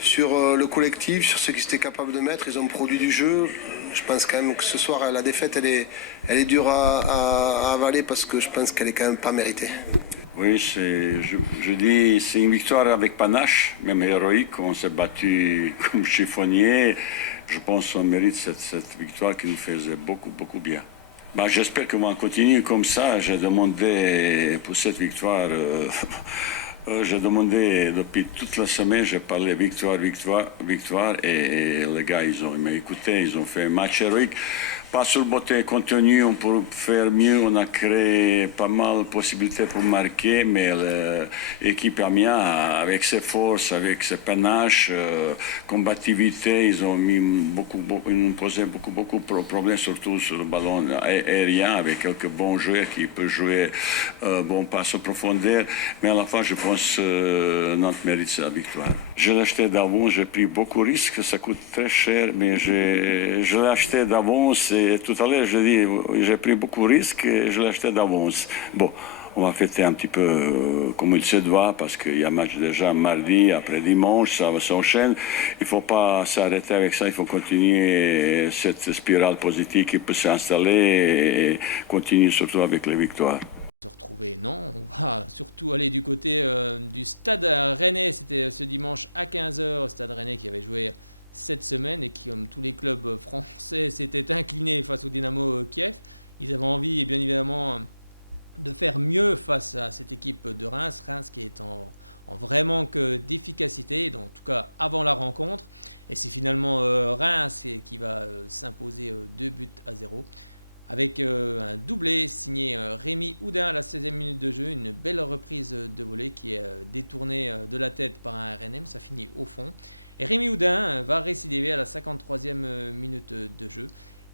le collectif, sur ce qu'ils étaient capables de mettre. Ils ont produit du jeu. Je pense quand même que ce soir, la défaite, elle est dure à avaler parce que je pense qu'elle est quand même pas méritée. Oui, je dis c'est une victoire avec panache, même héroïque. On s'est battu comme chiffonnier. Je pense qu'on mérite cette victoire qui nous faisait beaucoup, beaucoup bien. J'espère qu'on va continuer comme ça. J'ai demandé pour cette victoire, j'ai demandé depuis toute la semaine, j'ai parlé victoire, et les gars, ils m'ont écouté, ils ont fait un match héroïque. Pas sur le côté contenu, on peut faire mieux, on a créé pas mal de possibilités pour marquer, mais l'équipe Amiens, avec ses forces, avec ses panaches, combativité, ils ont posé beaucoup de problèmes, surtout sur le ballon aérien, avec quelques bons joueurs qui peuvent jouer bon passe en profondeur. Mais à la fin, je pense Nantes mérite sa victoire. Je l'ai acheté d'avance, j'ai pris beaucoup de risques, ça coûte très cher, mais je l'ai acheté d'avance. Et tout à l'heure, je dis, j'ai pris beaucoup de risques et je l'ai acheté d'avance. Bon, on va fêter un petit peu comme il se doit, parce qu'il y a match déjà mardi, après dimanche, ça s'enchaîne. Il ne faut pas s'arrêter avec ça, il faut continuer cette spirale positive qui peut s'installer et continuer surtout avec les victoires. Se retrouver, non, on va surtout aller du côté du Stade Rennais. C'était ce dimanche à 15h, Stade Rennais qui avait joué cette semaine et qui, comme tous les clubs français, s'était incliné face au Dynamo Kiev. Ils avaient envie, bien évidemment, de faire mieux face à cette équipe de Reims. Reims qui est en vrai manque d'efficacité, donc, en tout cas avant la rencontre. Et c'est finalement Reims qui va s'imposer 2-0. Avec un doublé signé Rémi Houdin à la 16e minute de jeu. Une belle reprise de volée qui est détournée de la tête par un RNM. Ça finit au fond. Et Rémi Houdin va récidiver à la 53e minute de jeu.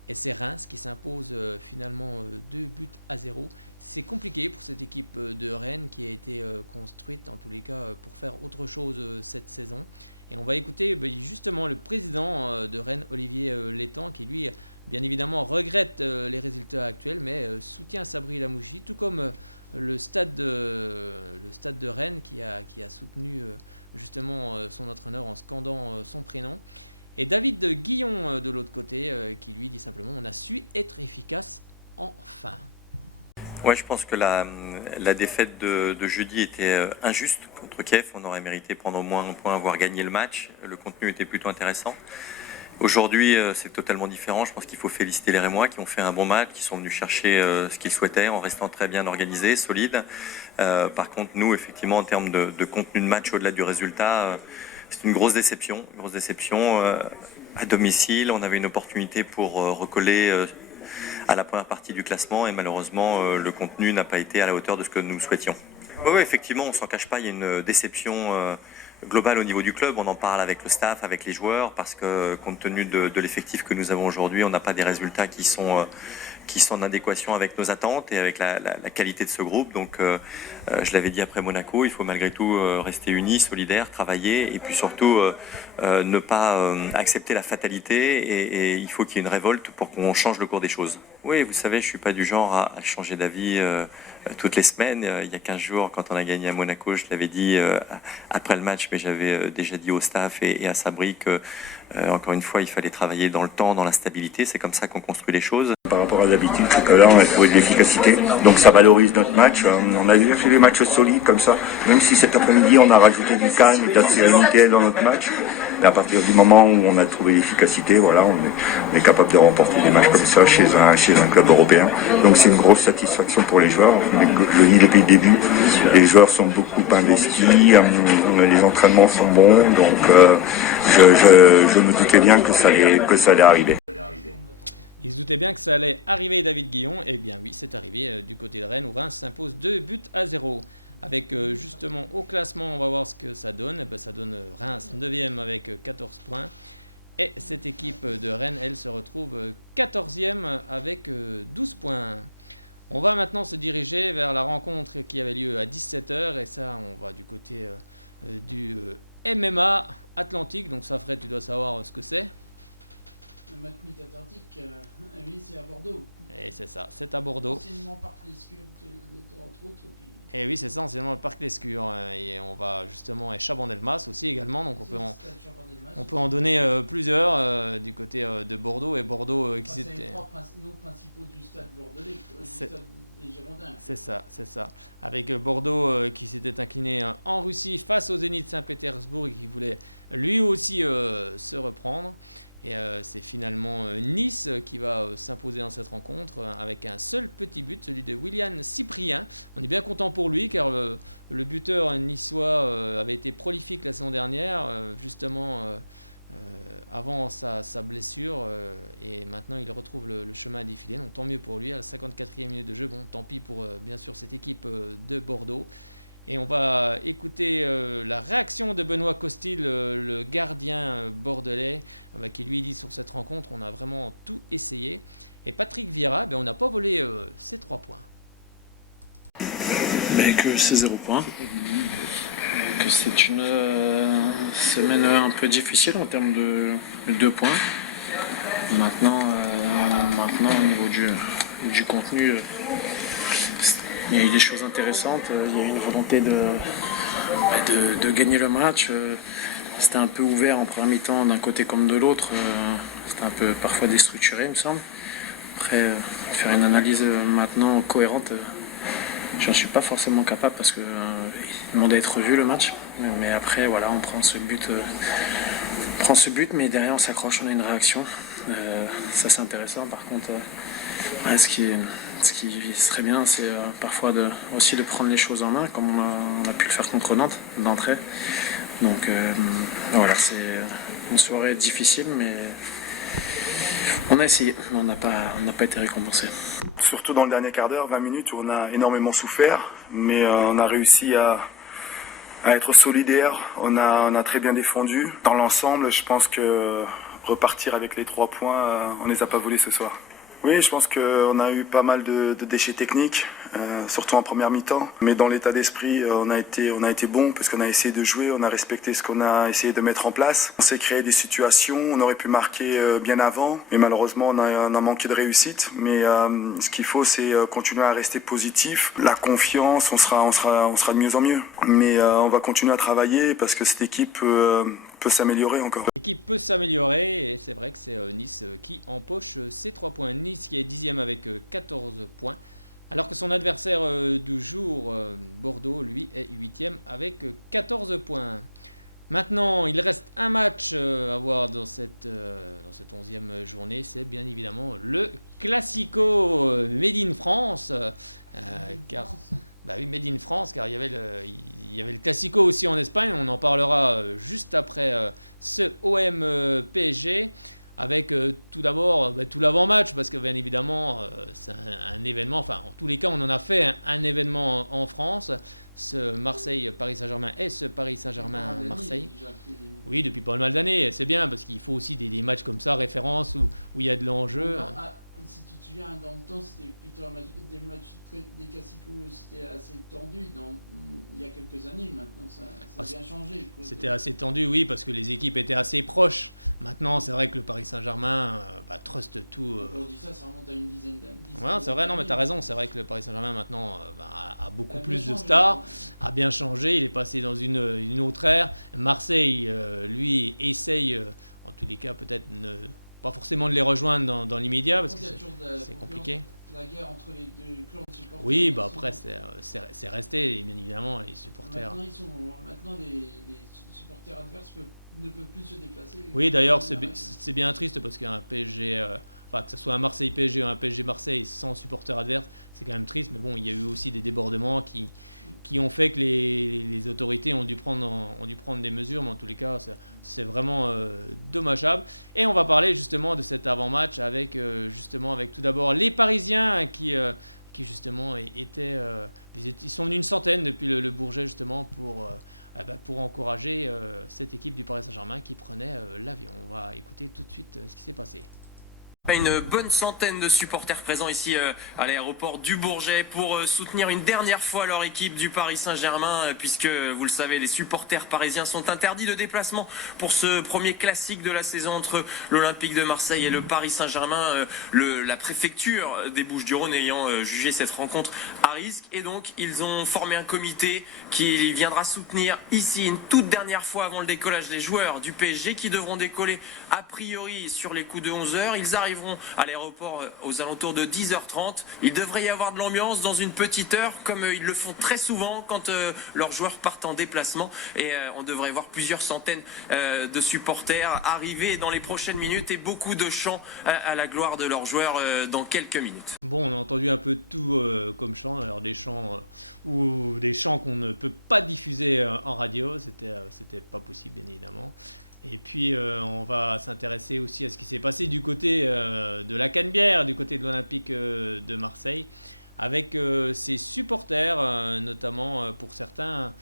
Et c'est Reims qui s'impose finalement 2-0. C'est compliqué pour cette équipe de Rennes qui a été construite en tous les cas pour faire autre chose cette saison. Et on va écouter justement le président de Rennes, Olivier Létang, qui lui, bien évidemment, regrette les résultats actuels, mais soutient Sabri Lamouchi, tout comme le stade de Rennes qui a soutenu justement son entraîneur en scandant son prénom. Et David Guillon de l'autre côté qui lui dit simplement on a su être efficace enfin. Ouais, je pense que la défaite de jeudi était injuste contre Kiev. On aurait mérité prendre au moins un point, voire gagner le match. Le contenu était plutôt intéressant. Aujourd'hui, c'est totalement différent. Je pense qu'il faut féliciter les Rémois qui ont fait un bon match, qui sont venus chercher ce qu'ils souhaitaient en restant très bien organisés, solides. Par contre, nous, effectivement, en termes de contenu de match au-delà du résultat, c'est une grosse déception. À domicile, on avait une opportunité pour recoller à la première partie du classement et malheureusement, le contenu n'a pas été à la hauteur de ce que nous souhaitions. Oui, effectivement, on s'en cache pas, il y a une déception globale au niveau du club. On en parle avec le staff, avec les joueurs, parce que compte tenu de l'effectif que nous avons aujourd'hui, on n'a pas des résultats qui sont en adéquation avec nos attentes et avec la qualité de ce groupe. Donc, je l'avais dit après Monaco, il faut malgré tout rester unis, solidaires, travailler et puis surtout ne pas accepter la fatalité et il faut qu'il y ait une révolte pour qu'on change le cours des choses. Oui, vous savez, je suis pas du genre à changer d'avis toutes les semaines. Il y a 15 jours, quand on a gagné à Monaco, je l'avais dit après le match, mais j'avais déjà dit au staff et à Sabri que, encore une fois, il fallait travailler dans le temps, dans la stabilité. C'est comme ça qu'on construit les choses. Par rapport à d'habitude, tout à l'heure, on a trouvé de l'efficacité. Donc ça valorise notre match. On a déjà fait des matchs solides comme ça. Même si cet après-midi, on a rajouté du calme et de la sérénité dans notre match. Mais à partir du moment où on a trouvé l'efficacité, voilà, on est capable de remporter des matchs comme ça chez un club européen. Donc c'est une grosse satisfaction pour les joueurs. Je le dis depuis le début, les joueurs sont beaucoup investis, les entraînements sont bons. Donc je me doutais bien que ça allait arriver. Il se doutait bien que ça allait arriver, David Guillon. Eh bien oui, c'est arrivé du côté de Rennes où Reims s'impose 2-0. Avec justement au classement, on va voir ce que ça donne. Ça donne Reims 9e avec 14 points. Et cette équipe de Rennes, elle se retrouve 14e avec 12 points. On va maintenant se diriger vers la rencontre qui avait lieu à 17h. Et ça, on va du côté du MMA Atlantique. Donc ça, Fred, tu dois savoir ce que c'est. le Matmut Atlantique, oui, c'est à Bordeaux. Et c'est ça, c'est à Bordeaux. Anciennement Parc Lescure, entre autres. Et oui, c'est ça, anciennement le Parc Lescure. Et on va justement, et Chabandelmas aussi également, donc on peut en donner plusieurs du côté de Bordeaux. Et Bordeaux qui c'est c'était... les trois noms principaux du stade bordelais, du stade des Girondins. C'est ça. Avec Bordeaux qui s'était incliné en Russie face au Zénith Saint-Pétersbourg et qui voulait lui aussi se reprendre. Et c'est finalement Nice qui va s'imposer dans cette rencontre avec un seul petit but, celui de William Cyprien. On est bien content pour lui car le buteur niçois avait été prolifique la saison dernière, justement avant sa blessure, et maintenant il retrouve le chemin à défiler. Donc tant mieux pour lui à la 54e minute de jeu. Bon, tant pis pour bien sûr cette équipe de Bordeaux. Et on va écouter la réaction de Benoît Costil, le gardien bordelais, qui lui dit sur cette rencontre, on a vraiment tout essayé. Et Patrick Vieira, on n'a pas volé ses 3 points. Que c'est 0 points. Que c'est une semaine un peu difficile en termes de 2 points. Maintenant au niveau du contenu... Il y a eu des choses intéressantes, il y a eu une volonté de gagner le match. C'était un peu ouvert en première mi-temps d'un côté comme de l'autre. C'était un peu parfois déstructuré, il me semble. Après, faire une analyse maintenant cohérente, j'en suis pas forcément capable parce que il demandait à être revu le match. Mais après, voilà, on prend ce but, mais derrière on s'accroche, on a une réaction. Ça c'est intéressant. Par contre, ce qui serait bien, c'est parfois aussi de prendre les choses en main, comme on a pu le faire contre Nantes d'entrée. Donc voilà, c'est une soirée difficile, mais on a essayé, mais on n'a pas été récompensé. Surtout dans le dernier quart d'heure, 20 minutes, où on a énormément souffert, mais on a réussi à être solidaire, on a très bien défendu. Dans l'ensemble, je pense que repartir avec les 3 points, on ne les a pas volés ce soir. Oui, je pense qu'on a eu pas mal de déchets techniques, surtout en première mi-temps. Mais dans l'état d'esprit, on a été bon parce qu'on a essayé de jouer, on a respecté ce qu'on a essayé de mettre en place. On s'est créé des situations, on aurait pu marquer bien avant, mais malheureusement on a manqué de réussite. Mais ce qu'il faut, c'est continuer à rester positif. La confiance, on sera de mieux en mieux. Mais on va continuer à travailler parce que cette équipe peut s'améliorer encore. L'équipe peut s'améliorer et c'est vrai que c'est Nice qui empoche ses 3 points. Nice qui est 10e avec 14 points, alors que son adversaire du jour, Bordeaux, lui est 8e avec 14 points. Maintenant, il reste un match à voir dans cette 11e journée, c'est bien évidemment le Classico Made in France, car... Bah oui, Made in France, car il y avait le Classico aussi en Espagne. On en parlera juste après ce OM PSG, avec tout d'abord tout l'avant-match, parce que bien évidemment c'est un événement, enfin en tous les cas on en a fait un événement en France, ce Marseille-Paris Saint-Germain et ce Paris Saint-Germain-Marseille. Oui, depuis pas mal d'années, c'est bien, parce qu'il faut aussi des matchs comme ça, référence, où il y a de l'enjeu. Si tu te souviens, dans le temps, c'était plutôt des matchs des classicos, c'était assez tendu il y a quelques années. Maintenant, ça a bien changé. C'était assez tendu, oui, parce que les équipes étaient assez proches. Maintenant, c'est vrai que le Paris Saint-Germain truste tout. Quand on dit ça remonte à une dizaine d'années. Ouais, c'est vrai, non, mais t'as raison. C'est vrai que le Paris Saint-Germain, maintenant, a beaucoup plus de stars, a bien changé. Il est passé dans une autre ère. Marseille, lui, essaye, en tous les cas, peut-être pas forcément de les rejoindre dans l'immédiat, parce que c'est compliqué. La guerre entre les deux clans de supporters. Oui, après, c'est resté, bien évidemment, les supporters. Maintenant les supporters adverses ne peuvent plus se déplacer. Oui, d'ailleurs, c'est bien triste, parce qu'un PSG, que ce soit un Marseille-PSG ou un PSG-Marseille sans supporters adverses, c'est quand même triste, mais bon, il y a eu aussi des débordements qui ont fait que les autorités ont dû prendre des mesures, mais en tous les cas, c'est vraiment dommageable. Et on va parler justement de cet avant-match avec tout d'abord les Parisiens qui justement étaient... ils sont venus une centaine depuis le Bourget justement pour encourager cette équipe du Paris Saint-Germain qui prenait l'avion. On va écouter tout de suite ce qui s'est passé. Une bonne centaine de supporters présents ici à l'aéroport du Bourget pour soutenir une dernière fois leur équipe du Paris Saint-Germain, puisque vous le savez, les supporters parisiens sont interdits de déplacement pour ce premier classique de la saison entre l'Olympique de Marseille et le Paris Saint-Germain, la préfecture des Bouches-du-Rhône ayant jugé cette rencontre à risque, et donc ils ont formé un comité qui viendra soutenir ici une toute dernière fois avant le décollage les joueurs du PSG qui devront décoller a priori sur les coups de 11h. Ils arriveront à l'aéroport aux alentours de 10h30. Il devrait y avoir de l'ambiance dans une petite heure, comme ils le font très souvent quand leurs joueurs partent en déplacement. Et on devrait voir plusieurs centaines de supporters arriver dans les prochaines minutes et beaucoup de chants à la gloire de leurs joueurs dans quelques minutes. Bon, on a entendu un peu de tout comme chant, alors des chants ou des chants qu'on ne peut pas diffuser en radio, c'était pas possible bien évidemment. Et puis on va s'intéresser aussi à ce qui s'est passé du côté de la Canebière, du côté de l'Olympique de Marseille, avec ses supporters, notamment pour certains,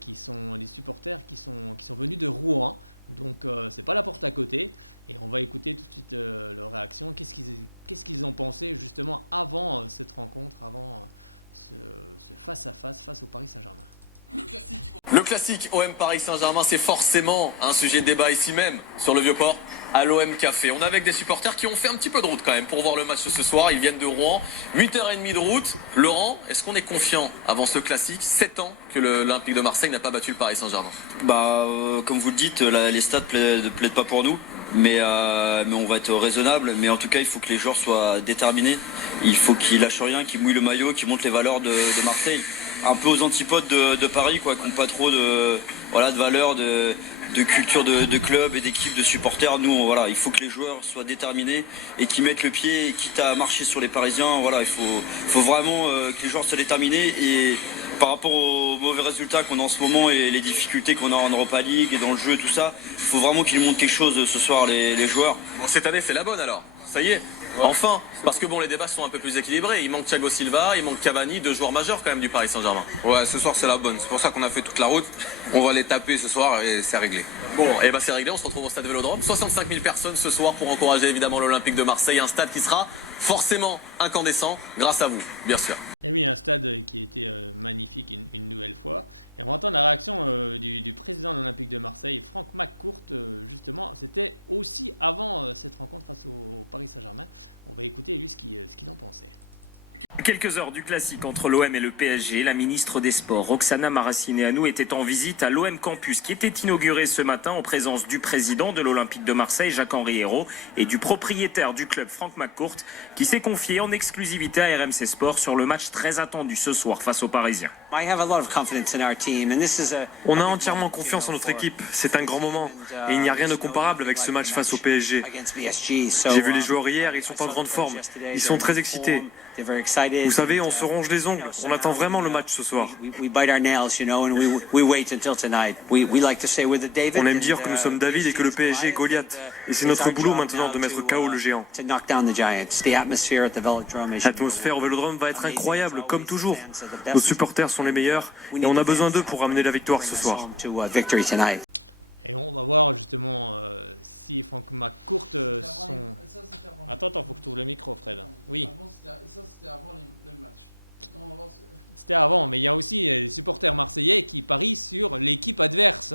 qui sont des supporters qui sont venus de Rouen. Donc c'est pas la porte à côté. Et on va écouter tout de suite leur réaction. Qu'est-ce qu'ils ont pensé justement avant cette rencontre, avant ce face-à-face face au Paris Saint-Germain. Le classique OM Paris Saint-Germain, c'est forcément un sujet de débat ici même, sur le Vieux-Port, à l'OM Café. On est avec des supporters qui ont fait un petit peu de route quand même pour voir le match ce soir. Ils viennent de Rouen, 8h30 de route. Laurent, est-ce qu'on est confiant avant ce classique, 7 ans que l'Olympique de Marseille n'a pas battu le Paris Saint-Germain? Comme vous le dites, les stats ne plaident pas pour nous. Mais on va être raisonnable. Mais en tout cas, il faut que les joueurs soient déterminés. Il faut qu'ils lâchent rien, qu'ils mouillent le maillot, qu'ils montrent les valeurs de Marseille. Un peu aux antipodes de Paris, quoi, qui n'ont pas trop de valeurs, de culture de club et d'équipe, de supporters. Nous, il faut que les joueurs soient déterminés et qu'ils mettent le pied, et quitte à marcher sur les Parisiens. Voilà, il faut vraiment que les joueurs soient déterminés. Et par rapport aux mauvais résultats qu'on a en ce moment et les difficultés qu'on a en Europa League et dans le jeu, tout ça, il faut vraiment qu'ils montrent quelque chose ce soir, les joueurs. Bon, cette année, c'est la bonne alors. Ça y est. Enfin, parce que les débats sont un peu plus équilibrés. Il manque Thiago Silva, il manque Cavani, 2 joueurs majeurs quand même du Paris Saint-Germain. Ouais, ce soir c'est la bonne. C'est pour ça qu'on a fait toute la route. On va les taper ce soir et c'est réglé. Bon, et c'est réglé. On se retrouve au stade Vélodrome. 65 000 personnes ce soir pour encourager évidemment l'Olympique de Marseille. Un stade qui sera forcément incandescent grâce à vous, bien sûr. Et oui, un stade qui était magnifique une nouvelle fois. Et on va entendre la réaction du président de l'Olympique de Marseille, Franck McCourt, justement. C'était aussi avant cette rencontre face au Paris Saint-Germain. On va écouter lui ce qu'il en pensait. Quelques heures du classique entre l'OM et le PSG, la ministre des Sports, Roxana Maracineanu, était en visite à l'OM Campus, qui était inauguré ce matin en présence du président de l'Olympique de Marseille, Jacques-Henri Hérault, et du propriétaire du club, Franck McCourt, qui s'est confié en exclusivité à RMC Sport sur le match très attendu ce soir face aux Parisiens. On a entièrement confiance en notre équipe, c'est un grand moment, et il n'y a rien de comparable avec ce match face au PSG. J'ai vu les joueurs hier, ils sont en grande forme, ils sont très excités. Vous savez, on se ronge les ongles, on attend vraiment le match ce soir. On aime dire que nous sommes David et que le PSG est Goliath, et c'est notre boulot maintenant de mettre KO le géant. L'atmosphère au Vélodrome va être incroyable, comme toujours. Nos supporters sont les meilleurs, et on a besoin d'eux pour ramener la victoire ce soir. Et on va voir justement si Franck McCourt sont... Attends, faut que je trouve le micro, Fred. Oui. Ça, c'était avant le match. Non, c'était avant, mais il y a aussi les supporters marseillais qui parient sur l'équipe adverse.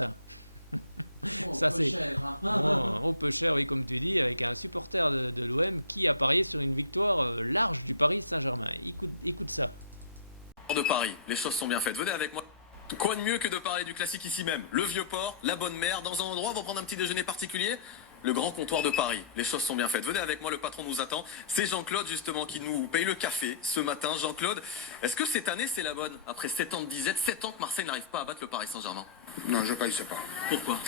Ça, c'est cher, hein. On peut cher, oui, comme tu dis, avec un supporter de l'OM qui a parié sur une victoire large du Paris Saint-Germain. Écoute ça. De Paris, les choses sont bien faites. Venez avec moi. Quoi de mieux que de parler du classique ici même? Le Vieux-Port, la Bonne Mère, dans un endroit où on va prendre un petit déjeuner particulier. Le grand comptoir de Paris. Les choses sont bien faites. Venez avec moi, le patron nous attend. C'est Jean-Claude justement qui nous paye le café ce matin. Jean-Claude, est-ce que cette année c'est la bonne? Après 7 ans de disette, 7 ans que Marseille n'arrive pas à battre le Paris Saint-Germain. Non, je ne pense pas. Pourquoi?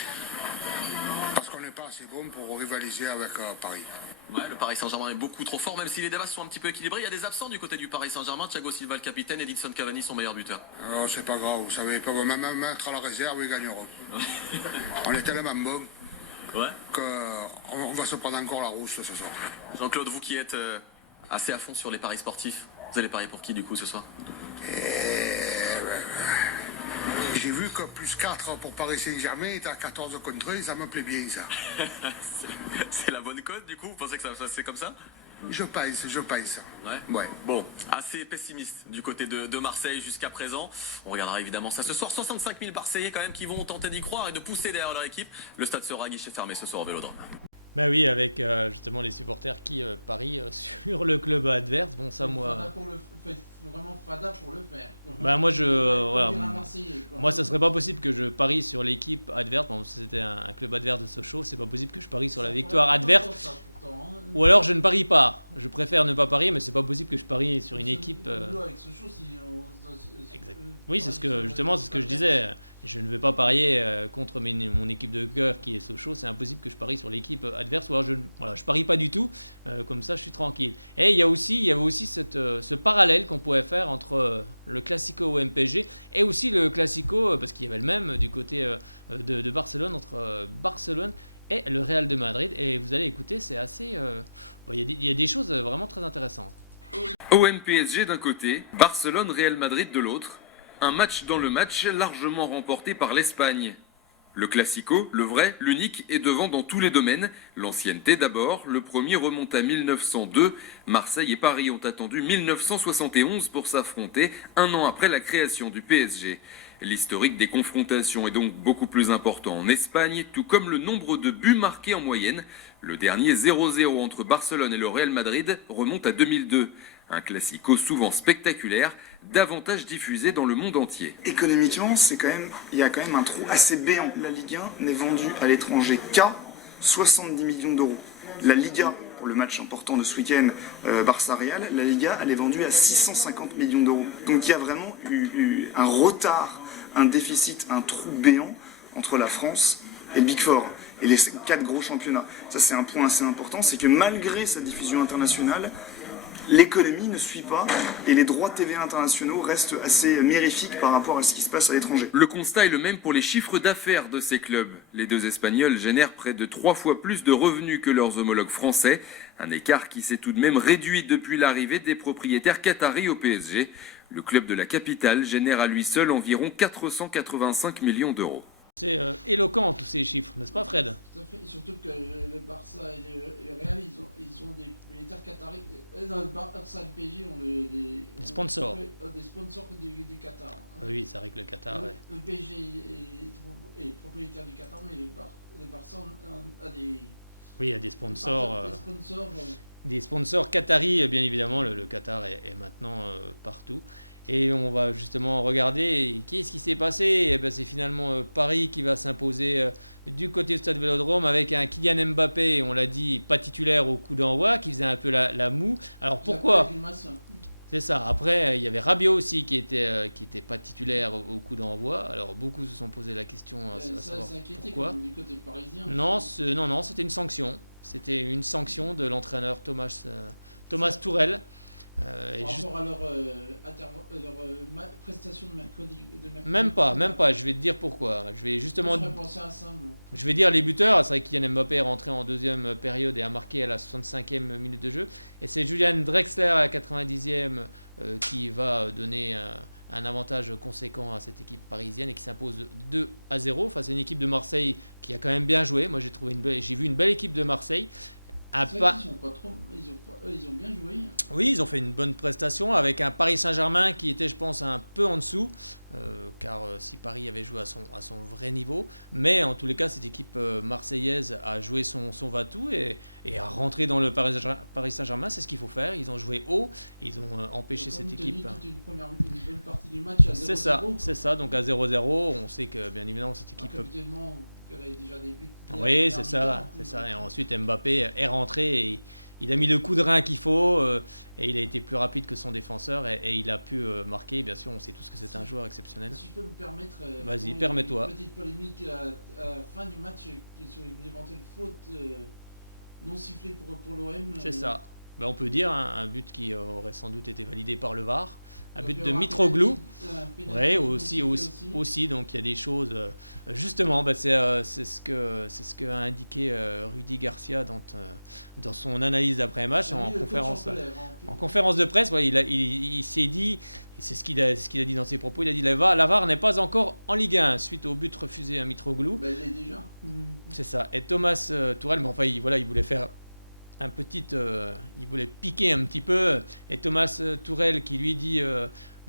Parce qu'on n'est pas assez bon pour rivaliser avec Paris. Ouais, le Paris Saint-Germain est beaucoup trop fort, même si les débats sont un petit peu équilibrés. Il y a des absents du côté du Paris Saint-Germain. Thiago Silva, le capitaine, Edinson Cavani, son meilleur buteur. Alors, c'est pas grave, vous savez, ils peuvent même mettre à la réserve, ils gagneront. On est tellement bons qu'on va se prendre encore la rousse ce soir. Jean-Claude, vous qui êtes assez à fond sur les paris sportifs, vous allez parier pour qui du coup ce soir? J'ai vu que plus 4 pour Paris Saint-Germain est à 14 contre 1, ça me plaît bien ça. C'est la bonne cote du coup? Vous pensez que c'est comme ça? Je pense. Ouais. Bon, assez pessimiste du côté de Marseille jusqu'à présent. On regardera évidemment ça ce soir. 65 000 Marseillais quand même qui vont tenter d'y croire et de pousser derrière leur équipe. Le stade sera à guichet fermé ce soir au Vélodrome. Bah oui, avec justement les supporters qui parient sur le club adverse. Bon, ça, moi. Vraiment fada pour le faire. Bah moi, voilà, Marseillais, moi, ça serait pas possible que je parie sur l'équipe adverse. Bon, si c'était un club adverse de Sochaux, c'est pas possible que je parie sur la victoire adverse. Ou alors je ne parie pas. Je préfère ne pas parier, mais c'est pas possible que je parie sur une équipe. Exact. Oui, c'est ce que je disais. Je ne vais pas parier contre mon équipe de cœur qui est Sochaux. C'est impossible que je parie sur l'équipe adverse. Ou alors je parie pas du tout. Comme ça, je suis tranquille. Et il y avait aussi ce parallèle qu'on pouvait faire entre le Classico au MPG et aussi le Classico, parce qu'il y avait le même du côté de Barcelone, entre Barcelone et le Real de Madrid. Et vous allez écouter, c'est assez. Il y a des choses vraiment très intéressantes. OM-PSG d'un côté, Barcelone-Real Madrid de l'autre. Un match dans le match largement remporté par l'Espagne. Le Classico, le vrai, l'unique, est devant dans tous les domaines. L'ancienneté d'abord, le premier remonte à 1902. Marseille et Paris ont attendu 1971 pour s'affronter, un an après la création du PSG. L'historique des confrontations est donc beaucoup plus important en Espagne, tout comme le nombre de buts marqués en moyenne. Le dernier 0-0 entre Barcelone et le Real Madrid remonte à 2002. Un classico souvent spectaculaire, davantage diffusé dans le monde entier. Économiquement, il y a quand même un trou assez béant. La Ligue 1 n'est vendue à l'étranger qu'à 70 millions d'euros. La Liga, pour le match important de ce week-end, Barça-Real, la Liga, elle est vendue à 650 millions d'euros. Donc il y a vraiment eu un retard, un déficit, un trou béant entre la France et le Big Four. Et les 4 gros championnats. Ça, c'est un point assez important, c'est que malgré sa diffusion internationale, l'économie ne suit pas et les droits TVA internationaux restent assez mirifiques par rapport à ce qui se passe à l'étranger. Le constat est le même pour les chiffres d'affaires de ces clubs. Les deux Espagnols génèrent près de 3 fois plus de revenus que leurs homologues français, un écart qui s'est tout de même réduit depuis l'arrivée des propriétaires qataris au PSG. Le club de la capitale génère à lui seul environ 485 millions d'euros. C'est éloquent tous ces chiffres, n'est-ce pas Fred? Tout à fait, surtout que le Barça et le Real, ils ont des propriétaires qataris. Dans le Barça et le PSG ont des sponsors. Des sponsors du Qatar. Oui, c'est vrai que le Qatar. Le PSG est propriétaire du Qatar, mais le Barça a des. Oui, il y a des sponsors. Des sponsors qataris, bien évidemment. Le Qatar est maintenant partout. Et on va justement regarder qui est-ce qui s'est passé. Et ben c'est finalement Paris qui va s'imposer du côté du stade Vélodrome avec un Kylian Mbappé, on l'a dit, pas titulaire au coup d'envoi, qui faisait un peu la moue. Alors pourquoi? C'est ça. Après, il y avait Rabiot aussi qui était pas titulaire au coup d'envoi. Alors beaucoup se sont posé la question à savoir pourquoi. Du côté parisien, non, c'était une sanction. C'était une sanction de l'entraîneur Thomas Tourelle. Par rapport à leur prestation de mercredi. Même pas, je vais te dire pourquoi. Je vais justement. Penser à ça, moi. Je vais dire les buteurs. C'est vrai que Kylian Mbappé est rentré en deuxième période et a marqué à la 65e minute de jeu. Et c'est Julian Drexler à la 90e qui va donner un avantage conséquent à cette équipe parisienne et qui s'impose 2-0 face à une équipe de Marseille qui a quand même bien joué. Moi j'ai vu une belle équipe de Marseille. Ils ont bien joué. Oui, ils ont fait une bonne prestation avec un Paris Saint-Germain qui était, je pense, un peu en dessous, car si Paris avait joué à son vrai niveau, mais en tous les cas, cette équipe marseillaise a joué son va-tout et a rentré dans le Paris Saint-Germain, c'est ce qu'il faut faire. Ils ont joué haut, ils ont empêché cette équipe. Une bonne partie du match à 0-0. C'est ça, donc à 0-0, on sait que bien évidemment cette équipe. Déjà des buts. Oui, c'est ça. Et ensuite Mbappé est rentré et il a mis le coup de rein qu'il faut et il a été plus rapide que son défenseur et il a pu marquer. Bien sûr, on sait tous que c'est un joueur exceptionnel. Si je peux me permettre, vas-y, permets-toi. Une petite polémique à la fin du match sur une éventuelle faute non sifflée pour l'OM. C'est ça. on peut dire, hein, un but qui aurait sans doute été validé par le VAR. Un but de Mitroglou. Oui, aussi. Donc il y a des choses. Justement, c'est ce que a indiqué Rudy Garcia dans son analyse d'après-match en conférence de presse. Ouais, il s'est dit, et c'est ce qu'il a dit dans ses propos, il a dit la VAR n'est pas encore en Ligue 1 suite au but refusé à Mitroglou. Il l'est déjà. C'est ça. Et Thomas Tourelle, mais enfin, il voulait faire il voulait piquer un petit peu, et Thomas Tourelle qui lui dit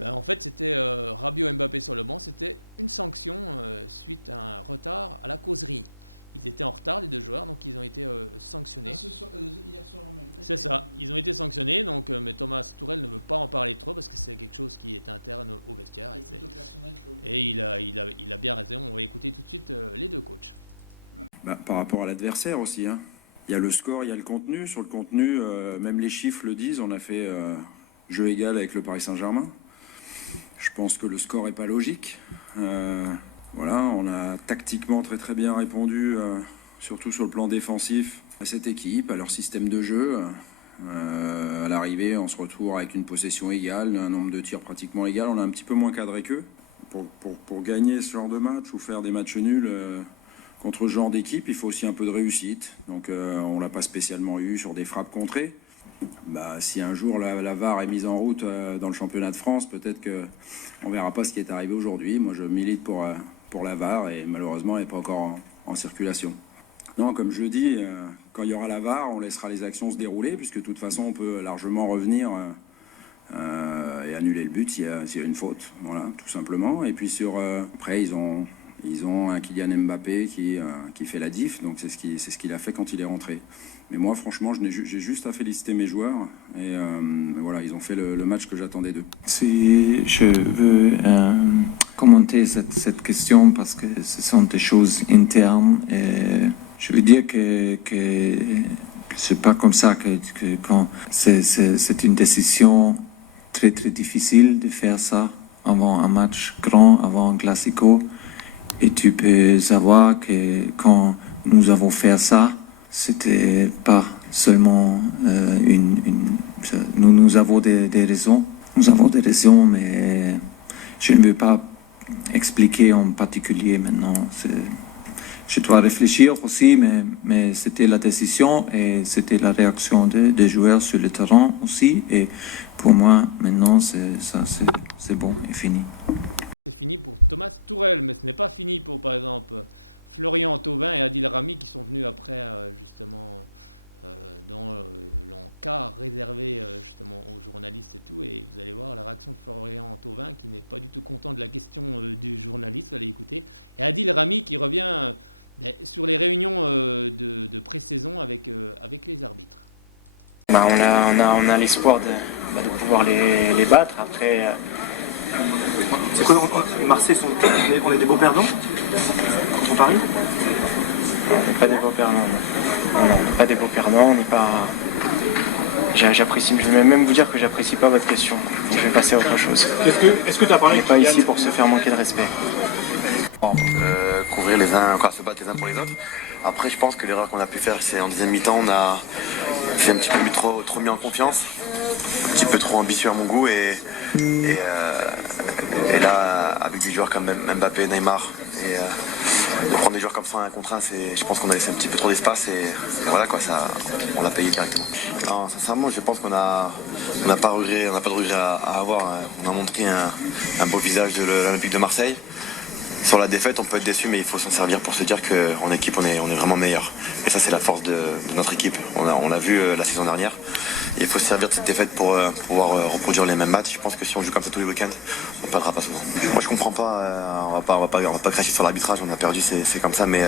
en fait c'était Rabiot Mbappé sur le banc, c'était une sanction suite à un retard à la causerie. Ils étaient en retard les deux joueurs, donc ils ont été sanctionnés. Hier soir même. C'est ça, ils ont été sanctionnés, donc mais Thomas Tourelle ne veut pas en parler trop parce que c'est quelque chose qui est interne au vestiaire. Et il a bien raison. On va écouter tout de suite les deux coachs. Par rapport à l'adversaire aussi, hein. Il y a le score, il y a le contenu. Sur le contenu, même les chiffres le disent, on a fait jeu égal avec le Paris Saint-Germain. Je pense que le score n'est pas logique. Voilà, on a tactiquement très très bien répondu, surtout sur le plan défensif, à cette équipe, à leur système de jeu. À l'arrivée, on se retrouve avec une possession égale, un nombre de tirs pratiquement égal. On a un petit peu moins cadré qu'eux. Pour gagner ce genre de match ou faire des matchs nuls... Contre ce genre d'équipe, il faut aussi un peu de réussite. Donc on ne l'a pas spécialement eu sur des frappes contrées. Si un jour la VAR est mise en route dans le championnat de France, peut-être qu'on ne verra pas ce qui est arrivé aujourd'hui. Moi, je milite pour la VAR et malheureusement, elle n'est pas encore en circulation. Non, comme je dis, quand il y aura la VAR, on laissera les actions se dérouler, puisque de toute façon, on peut largement revenir et annuler le but s'il y a une faute. Voilà, tout simplement. Et puis après, ils ont un Kylian Mbappé qui fait la diff, donc c'est ce qu'il a fait quand il est rentré. Mais moi, franchement, j'ai juste à féliciter mes joueurs. Et voilà, ils ont fait le match que j'attendais d'eux. Si je veux commenter cette question, parce que ce sont des choses internes, et je veux dire que c'est pas comme ça que quand c'est une décision très très difficile de faire ça avant un match grand, avant un classico. Et tu peux savoir que quand nous avons fait ça, c'était pas seulement nous avons des raisons. Nous avons des raisons, mais je ne veux pas expliquer en particulier maintenant. Je dois réfléchir aussi, mais c'était la décision et c'était la réaction des joueurs sur le terrain aussi. Et pour moi, maintenant, c'est bon et fini. C'est fini pour Thomas Tourelle, mais ce n'est pas fini pour, par exemple, Florian Thauvin et Adil Rami qui sont venus après, justement, dans l'encart réservé justement aux journalistes et tout. Et vous allez voir la réaction de Florian Thauvin qui n'est pas du tout content de la question du journaliste, vous allez écouter. Et Adil Rami qui revient sur les réunions de pré-saison avec les arbitres. On a l'espoir de pouvoir les battre. Après... C'est quoi, Marseille, on est des beaux perdants contre Paris? On n'est pas des beaux perdants. Non, on n'est pas des beaux perdants, on n'est pas... J'apprécie, je vais même vous dire que j'apprécie pas votre question. Je vais passer à autre chose. Est-ce que tu as parlé? On n'est pas ici pour se faire manquer de respect. Courir les uns, encore se battre les uns pour les autres. Après, je pense que l'erreur qu'on a pu faire, c'est en deuxième mi-temps, on a fait un petit peu trop mis en confiance, un petit peu trop ambitieux à mon goût et là, avec des joueurs comme Mbappé, Neymar, et de prendre des joueurs comme ça un contre un, je pense qu'on a laissé un petit peu trop d'espace et voilà quoi, ça, on l'a payé directement. Non, sincèrement, je pense qu'on n'a pas de regret à avoir. On a montré un beau visage de l'Olympique de Marseille. Sur la défaite, on peut être déçu, mais il faut s'en servir pour se dire qu'en équipe, on est vraiment meilleur. Et ça, c'est la force de notre équipe. On l'a vu la saison dernière. Et il faut se servir de cette défaite pour pouvoir reproduire les mêmes matchs. Je pense que si on joue comme ça tous les week-ends, on ne perdra pas souvent. Moi, je comprends pas. On va pas cracher sur l'arbitrage. On a perdu, c'est comme ça. Mais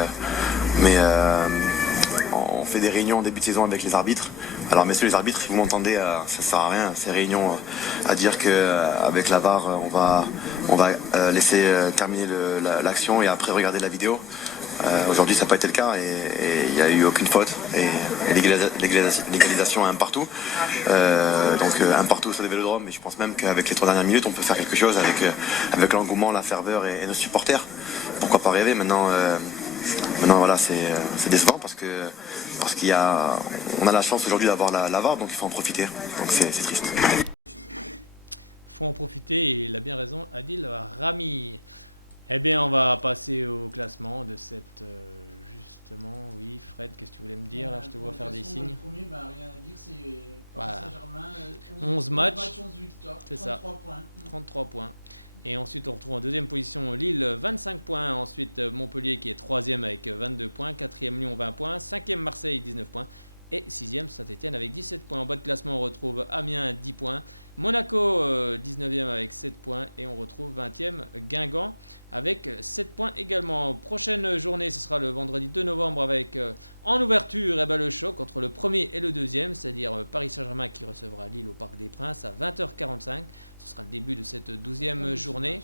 on fait des réunions en début de saison avec les arbitres. Alors messieurs les arbitres, si vous m'entendez, ça sert à rien ces réunions à dire qu'avec la VAR on va laisser terminer l'action et après regarder la vidéo. Aujourd'hui ça n'a pas été le cas et il n'y a eu aucune faute et l'égalisation un partout. Donc un partout sur des vélodromes, mais je pense même qu'avec les 3 dernières minutes on peut faire quelque chose avec l'engouement, la ferveur et nos supporters. Pourquoi pas rêver maintenant. Maintenant, voilà, c'est décevant parce qu'on a la chance aujourd'hui d'avoir la VAR, donc il faut en profiter. Donc c'est triste. Faut en profiter et il a bien raison, Adil Rami. Eh bien, on va passer au classement de cette... justement, oui, Fred, qu'est-ce que tu voulais me dire? Là, je te vois faire des signes. Le premier, rien à dire, c'est Voilà. Saint-Germain, 11 matchs, 11 victoires, c'est 33 ça, points. 33 points. Et ensuite, on retrouve en deuxième position Lille, 25 points. Ensuite, Montpellier qui est troisième avec 22 points. Quatrième, Lyon, 20 points. Cinquième, Marseille, 19 points. Et sixième, Saint-Etienne avec 17 points. En bas de classement, on retrouve Amiens, 10 points. Monaco, 19e avec 7 points. Et on retrouve 20e, Guingamp avec 7 points également. Prochaine journée, ce sera le vendredi 2 novembre avec en ouverture le choc entre le premier et le deuxième, c'est-à-dire Paris Saint-Germain qui recevra Lille au Parc des Princes à 20h45. Ce sera le début de cette 12e journée.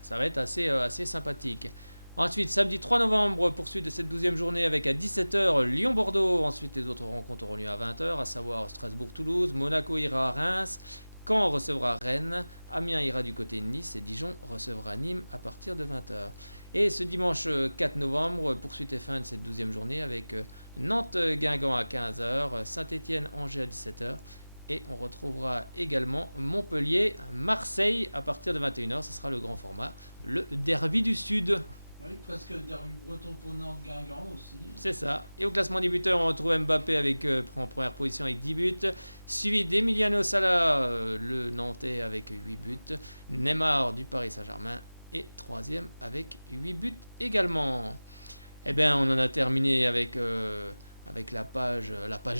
Ça va être assez sympathique. Ensuite, samedi 3 novembre, poursuite de cette 12e journée avec à 17h Lyon-Bordeaux. Ensuite, les autres rencontres auront lieu à 20h, à savoir Strasbourg-Toulouse, Monaco ira à Reims, Caen recevra Rennes, Amiens ira du côté de Nice et Dijon recevra Nîmes à partir de 20h. Et ce dimanche 4 novembre, poursuite et fin de cette 12e journée avec Nantes-Guingamp à 15h, Saint-Etienne-Angers à 17h. Et on retrouvera également Montpellier-Marseille à partir de 21h. Ce sera le grand format, le derby du Sud. Oui, presque le derby breton pour Nantes-Guingamp aussi. C'est ça. Et au classement des buteurs, on retrouve Mbappé en première position avec 10 buts. Suivi d'Emiliano Sala, le Nantais avec 8 buts. Neymar du Paris Saint-Germain est troisième avec 8 buts également. Eh bien, on en a terminé avec la page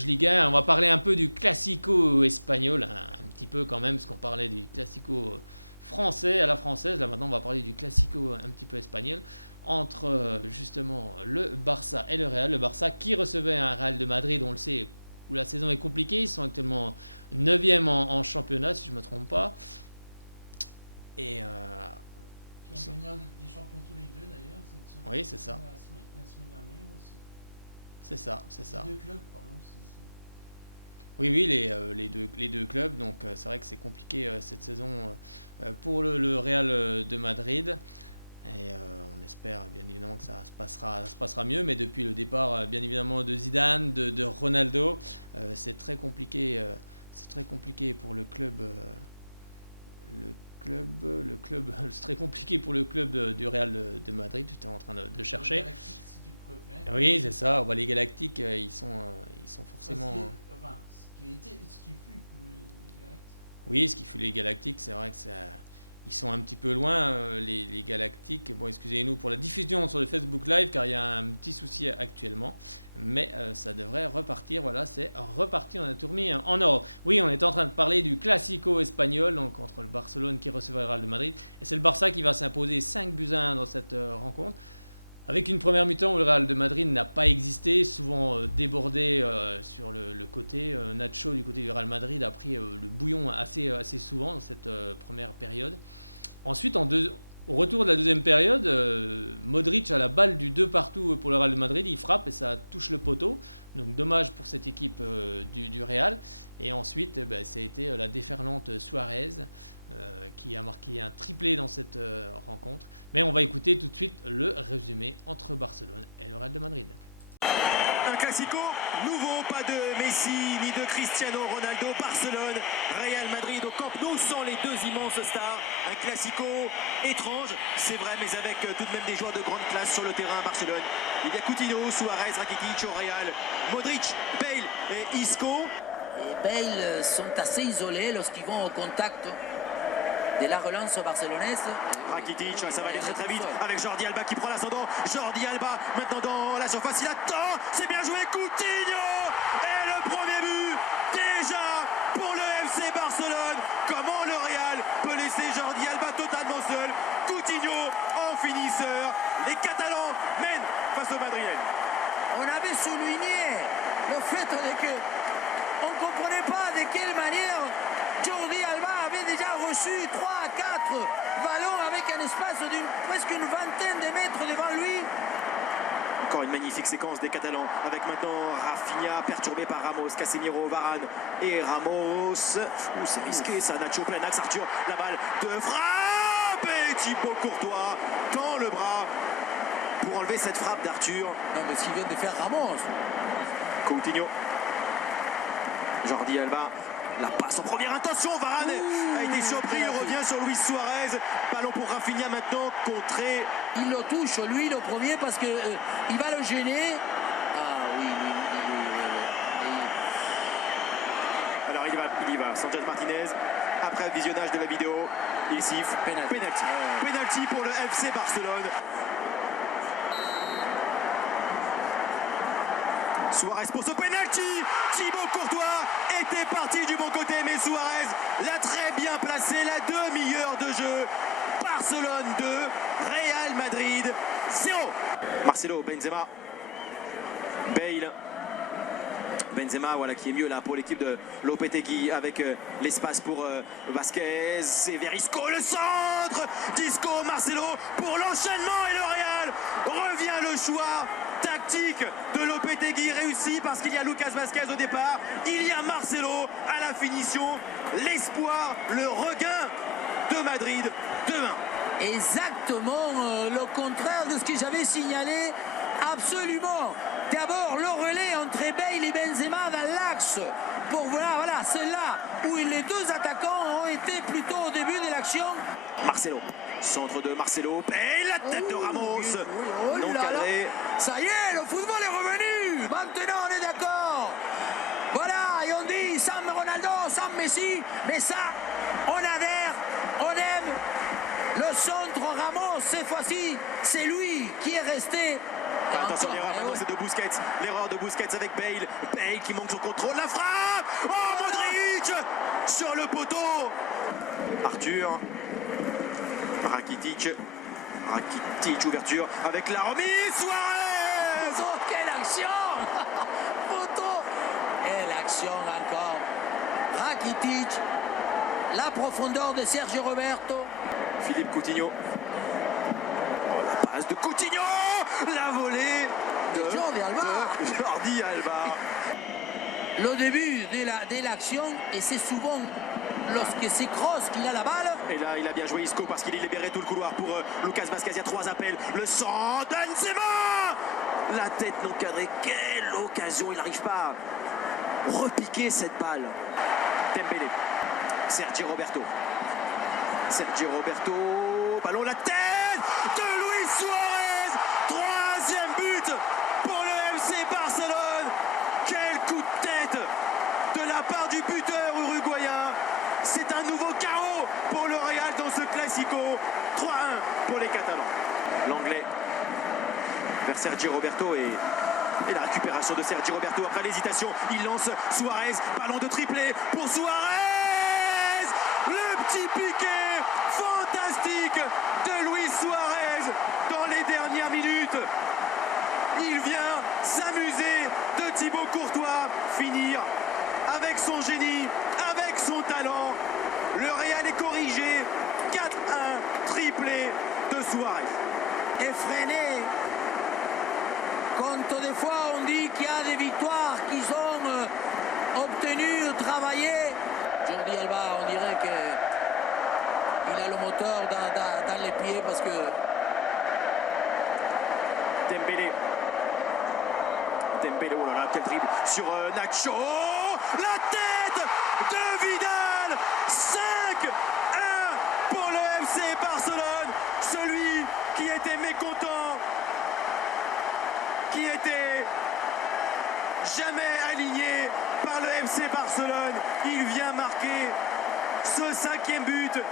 Ligue 1. On va parler un peu du Classico espagnol, un petit peu quand même, parce qu'on parlait du Classico français à la française. Là maintenant, on va parler du Classico un petit peu espagnol entre justement le Barça et le Real. Le Barça qui recevait un Real de Madrid, on le sait, où la saison est compliquée. Ils sont actuellement 9e en championnat, si je ne me trompe pas. Et qui ont gagné en Ligue des Champions tous les deux d'ailleurs. Oui, c'est ça. La semaine dernière aussi. C'est ça. Les deux clubs, pardon. Oui, les deux clubs. Donc c'est vrai que c'est compliqué cette saison pour le Real de Madrid. Et on espère bien évidemment que ça se passera mieux. Mais depuis le départ, bien évidemment, de Zidane, de Ronaldo, c'est très compliqué. C'est très compliqué pour le club. C'est très compliqué pour le club du Real de Madrid. Tu es en train de chercher. Oui, c'est ça. Les Galactiques, ils sont forcément. Ce qui fut les Galactiques. Oui, ce qui fut les Galactiques, c'est vrai que ils sont un petit peu loin, les Galactiques. Bon, excusez-nous pour la diffusion sur le Facebook Live, car il y a un petit souci actuellement. Mais ça devrait repartir. Voilà, c'est reparti. On a tout remis en ordre. Oui, on est en train de parler du Classico espagnol, donc entre le Barcelone qui recevra le Real de Madrid. Et c'est le Barça qui va s'imposer 5-1 dans cette rencontre. Avec une première mi-temps où le Real de Madrid n'a pas existé, souvent débordé sur le côté. Nacho du côté du Real Madrid a pris le bouillon assez souvent dans cette première période. Ensuite, au retour de la deuxième période, Modric a la balle du 2-partout pour le Real de Madrid, il frappe et ça touche le poteau. Donc dommage pour cette équipe du Real. Et ensuite, ça a été la déferlante Suarez qui a marqué un triplé dans cette rencontre. Mais on va écouter tout de suite le résumé entre Barcelone et le Real de Madrid. Un Classico nouveau, pas de Messi ni de Cristiano Ronaldo. Barcelone, Real Madrid au Camp Nou sans les deux immenses stars. Un Classico étrange, c'est vrai, mais avec tout de même des joueurs de grande classe sur le terrain à Barcelone. Il y a Coutinho, Suarez, Rakitic au Real, Modric, Bale et Isco. Les Bale sont assez isolés lorsqu'ils vont au contact de la relance barcelonaise. Rakitic, ça va aller très très vite avec Jordi Alba qui prend l'ascendant. Jordi Alba maintenant dans la surface, il attend, c'est bien joué, Coutinho et le premier but déjà pour le FC Barcelone. Comment le Real peut laisser Jordi Alba totalement seul? Coutinho en finisseur, les Catalans mènent face aux Madrilènes. On avait souligné le fait que on ne comprenait pas de quelle manière Jordi Alba avait déjà reçu 3 à 4 ballons avec un espace d'une presque une vingtaine de mètres devant lui. Encore une magnifique séquence des Catalans avec maintenant Rafinha perturbé par Ramos, Casemiro, Varane et Ramos. C'est risqué ça, Nacho plein axe, Arthur, la balle de frappe et Thibaut Courtois tend le bras pour enlever cette frappe d'Arthur. Non, mais ce qu'il vient de faire Ramos. Coutinho. Jordi Alba. La passe en première intention. Varane a été surpris. Il revient sur Luis Suarez. Ballon pour Rafinha maintenant. Contré. Il le touche, lui, le premier, parce que il va le gêner. Ah oui. Alors il y va. Sanchez Martinez. Après visionnage de la vidéo, il siffle. Penalty pour le FC Barcelone. Suarez pour ce penalty. Thibaut Courtois était parti du bon côté, mais Suarez l'a très bien placé. La demi-heure de jeu. Barcelone 2, Real Madrid 0. Marcelo, Benzema, Bale. Benzema, voilà, qui est mieux là pour l'équipe de Lopetegui avec l'espace pour Vasquez et Verisco, le centre Disco, Marcelo pour l'enchaînement et le Real revient le choix tactique de Lopetegui réussi parce qu'il y a Lucas Vasquez au départ, il y a Marcelo à la finition, l'espoir, le regain de Madrid 2-1. Exactement le contraire de ce que j'avais signalé. Absolument. D'abord le relais entre Bale et Benzema dans l'axe. Pour voilà, c'est là où les deux attaquants ont été plutôt au début de l'action. Marcelo, centre de Marcelo, et la tête de Ramos. Non cadré. Ça y est, le football est revenu. Maintenant on est d'accord. Voilà, et on dit sans Ronaldo, sans Messi, mais ça, on adhère, on aime. Le centre Ramos, cette fois-ci, c'est lui qui est resté. Attention, l'erreur maintenant c'est de Busquets. L'erreur de Busquets avec Bale. Bale qui manque son contrôle. La frappe. Oh, Modric sur le poteau. Arthur. Rakitic, ouverture avec la remise. Suarez. Oh, quelle action. Poteau. Quelle action encore. Rakitic. La profondeur de Sergio Roberto. Philippe Coutinho. La passe de Coutinho. La volée de Jordi Alba. Le début de l'action, et c'est souvent lorsque c'est Kroos qu'il a la balle. Et là, il a bien joué Isco parce qu'il libérait tout le couloir pour Lucas Vasquez. Il y a 3 appels. Le sang d'Benzema. La tête non cadrée. Quelle occasion. Il n'arrive pas à repiquer cette balle. Dembélé. Sergio Roberto. Ballon la tête de Luis Suarez. 3e but pour le FC Barcelone. Quel coup de tête de la part du buteur uruguayen. C'est un nouveau chaos pour le Real dans ce Classico. 3-1 pour les Catalans. L'Anglais vers Sergio Roberto et la récupération de Sergio Roberto après l'hésitation. Il lance Suarez. Ballon de triplé pour Suarez. Le petit piqué fantastique de Luis Suarez dans les dernières minutes. Il vient s'amuser de Thibaut Courtois, finir avec son génie, avec son talent. Le Real est corrigé, 4-1, triplé de Suarez. Effréné. Quand des fois on dit qu'il y a des victoires qui sont obtenues, travaillées. Jordi Alba, on dirait qu'il a le moteur dans les pieds parce que... Dembélé, oh là là, quel dribble sur Nacho. La tête de Vidal. 5-1 pour le FC Barcelone. Celui qui était mécontent, qui était jamais aligné par le FC Barcelone. Il vient marquer ce 5e but.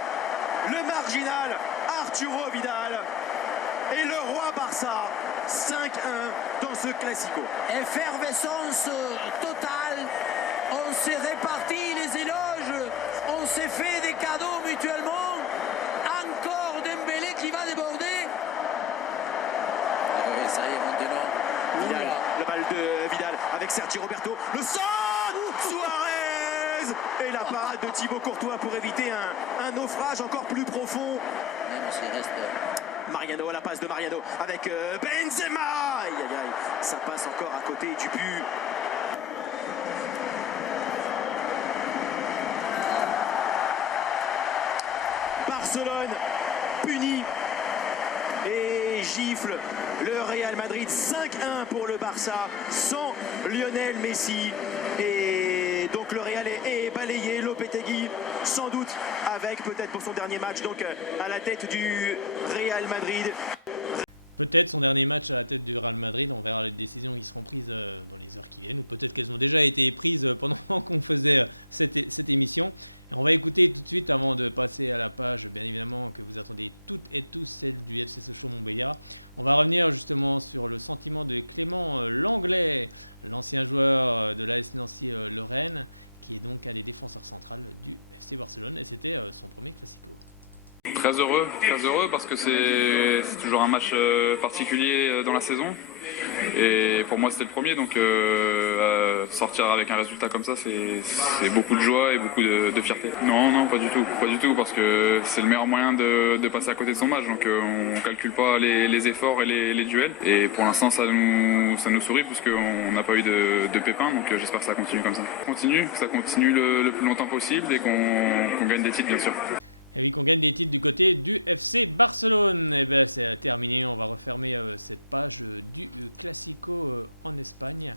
Le marginal Arturo Vidal et le roi Barça. 5-1 dans ce Classico. Effervescence totale. On s'est réparti les éloges. On s'est fait des cadeaux mutuellement. Encore Dembélé qui va déborder. Oui, ça y est, maintenant. Vidal, le balle de Vidal avec Sergio Roberto. Le centre Suarez. Et la parade de Thibaut Courtois pour éviter un naufrage encore plus profond. Même s'il reste... Mariano, la passe de Mariano avec Benzema. Aïe, aïe, aïe. Ça passe encore à côté du but. Barcelone puni et gifle le Real Madrid. 5-1 pour le Barça sans Lionel Messi. Et donc le Real est balayé. Lopetegui sans doute avec peut-être pour son dernier match donc à la tête du Real Madrid. Peut-être son dernier match à la tête du Real Madrid, on verra les décisions qui seront prises dans les heures qui viennent, ou peut-être qu'elles ont déjà été prises pendant qu'on faisait cette émission. Et on va écouter tout de suite, avant de passer à la page, bien évidemment, que vous attendez toutes et tous, celle du FC Sochaux Montbéliard. On va revenir justement sur le sentiment de Clément Langlais, l'ancien joueur de l'AS Nancy Lorraine, qui est donc un des défenseurs centrales du FC Barcelone, et c'était son premier Classico. Très heureux parce que c'est toujours un match particulier dans la saison et pour moi c'était le premier, donc sortir avec un résultat comme ça c'est beaucoup de joie et beaucoup de fierté. Non, pas du tout parce que c'est le meilleur moyen de passer à côté de son match, donc on calcule pas les efforts et les duels, et pour l'instant ça nous sourit puisqu'on n'a pas eu de pépins, donc j'espère que ça continue comme ça. Ça continue le plus longtemps possible et qu'on gagne des titres bien sûr. Et oui, qu'on gagne des titres du côté du FC Barcelone. Et bien c'est terminé, on va refermer cette page du Classico en Espagne.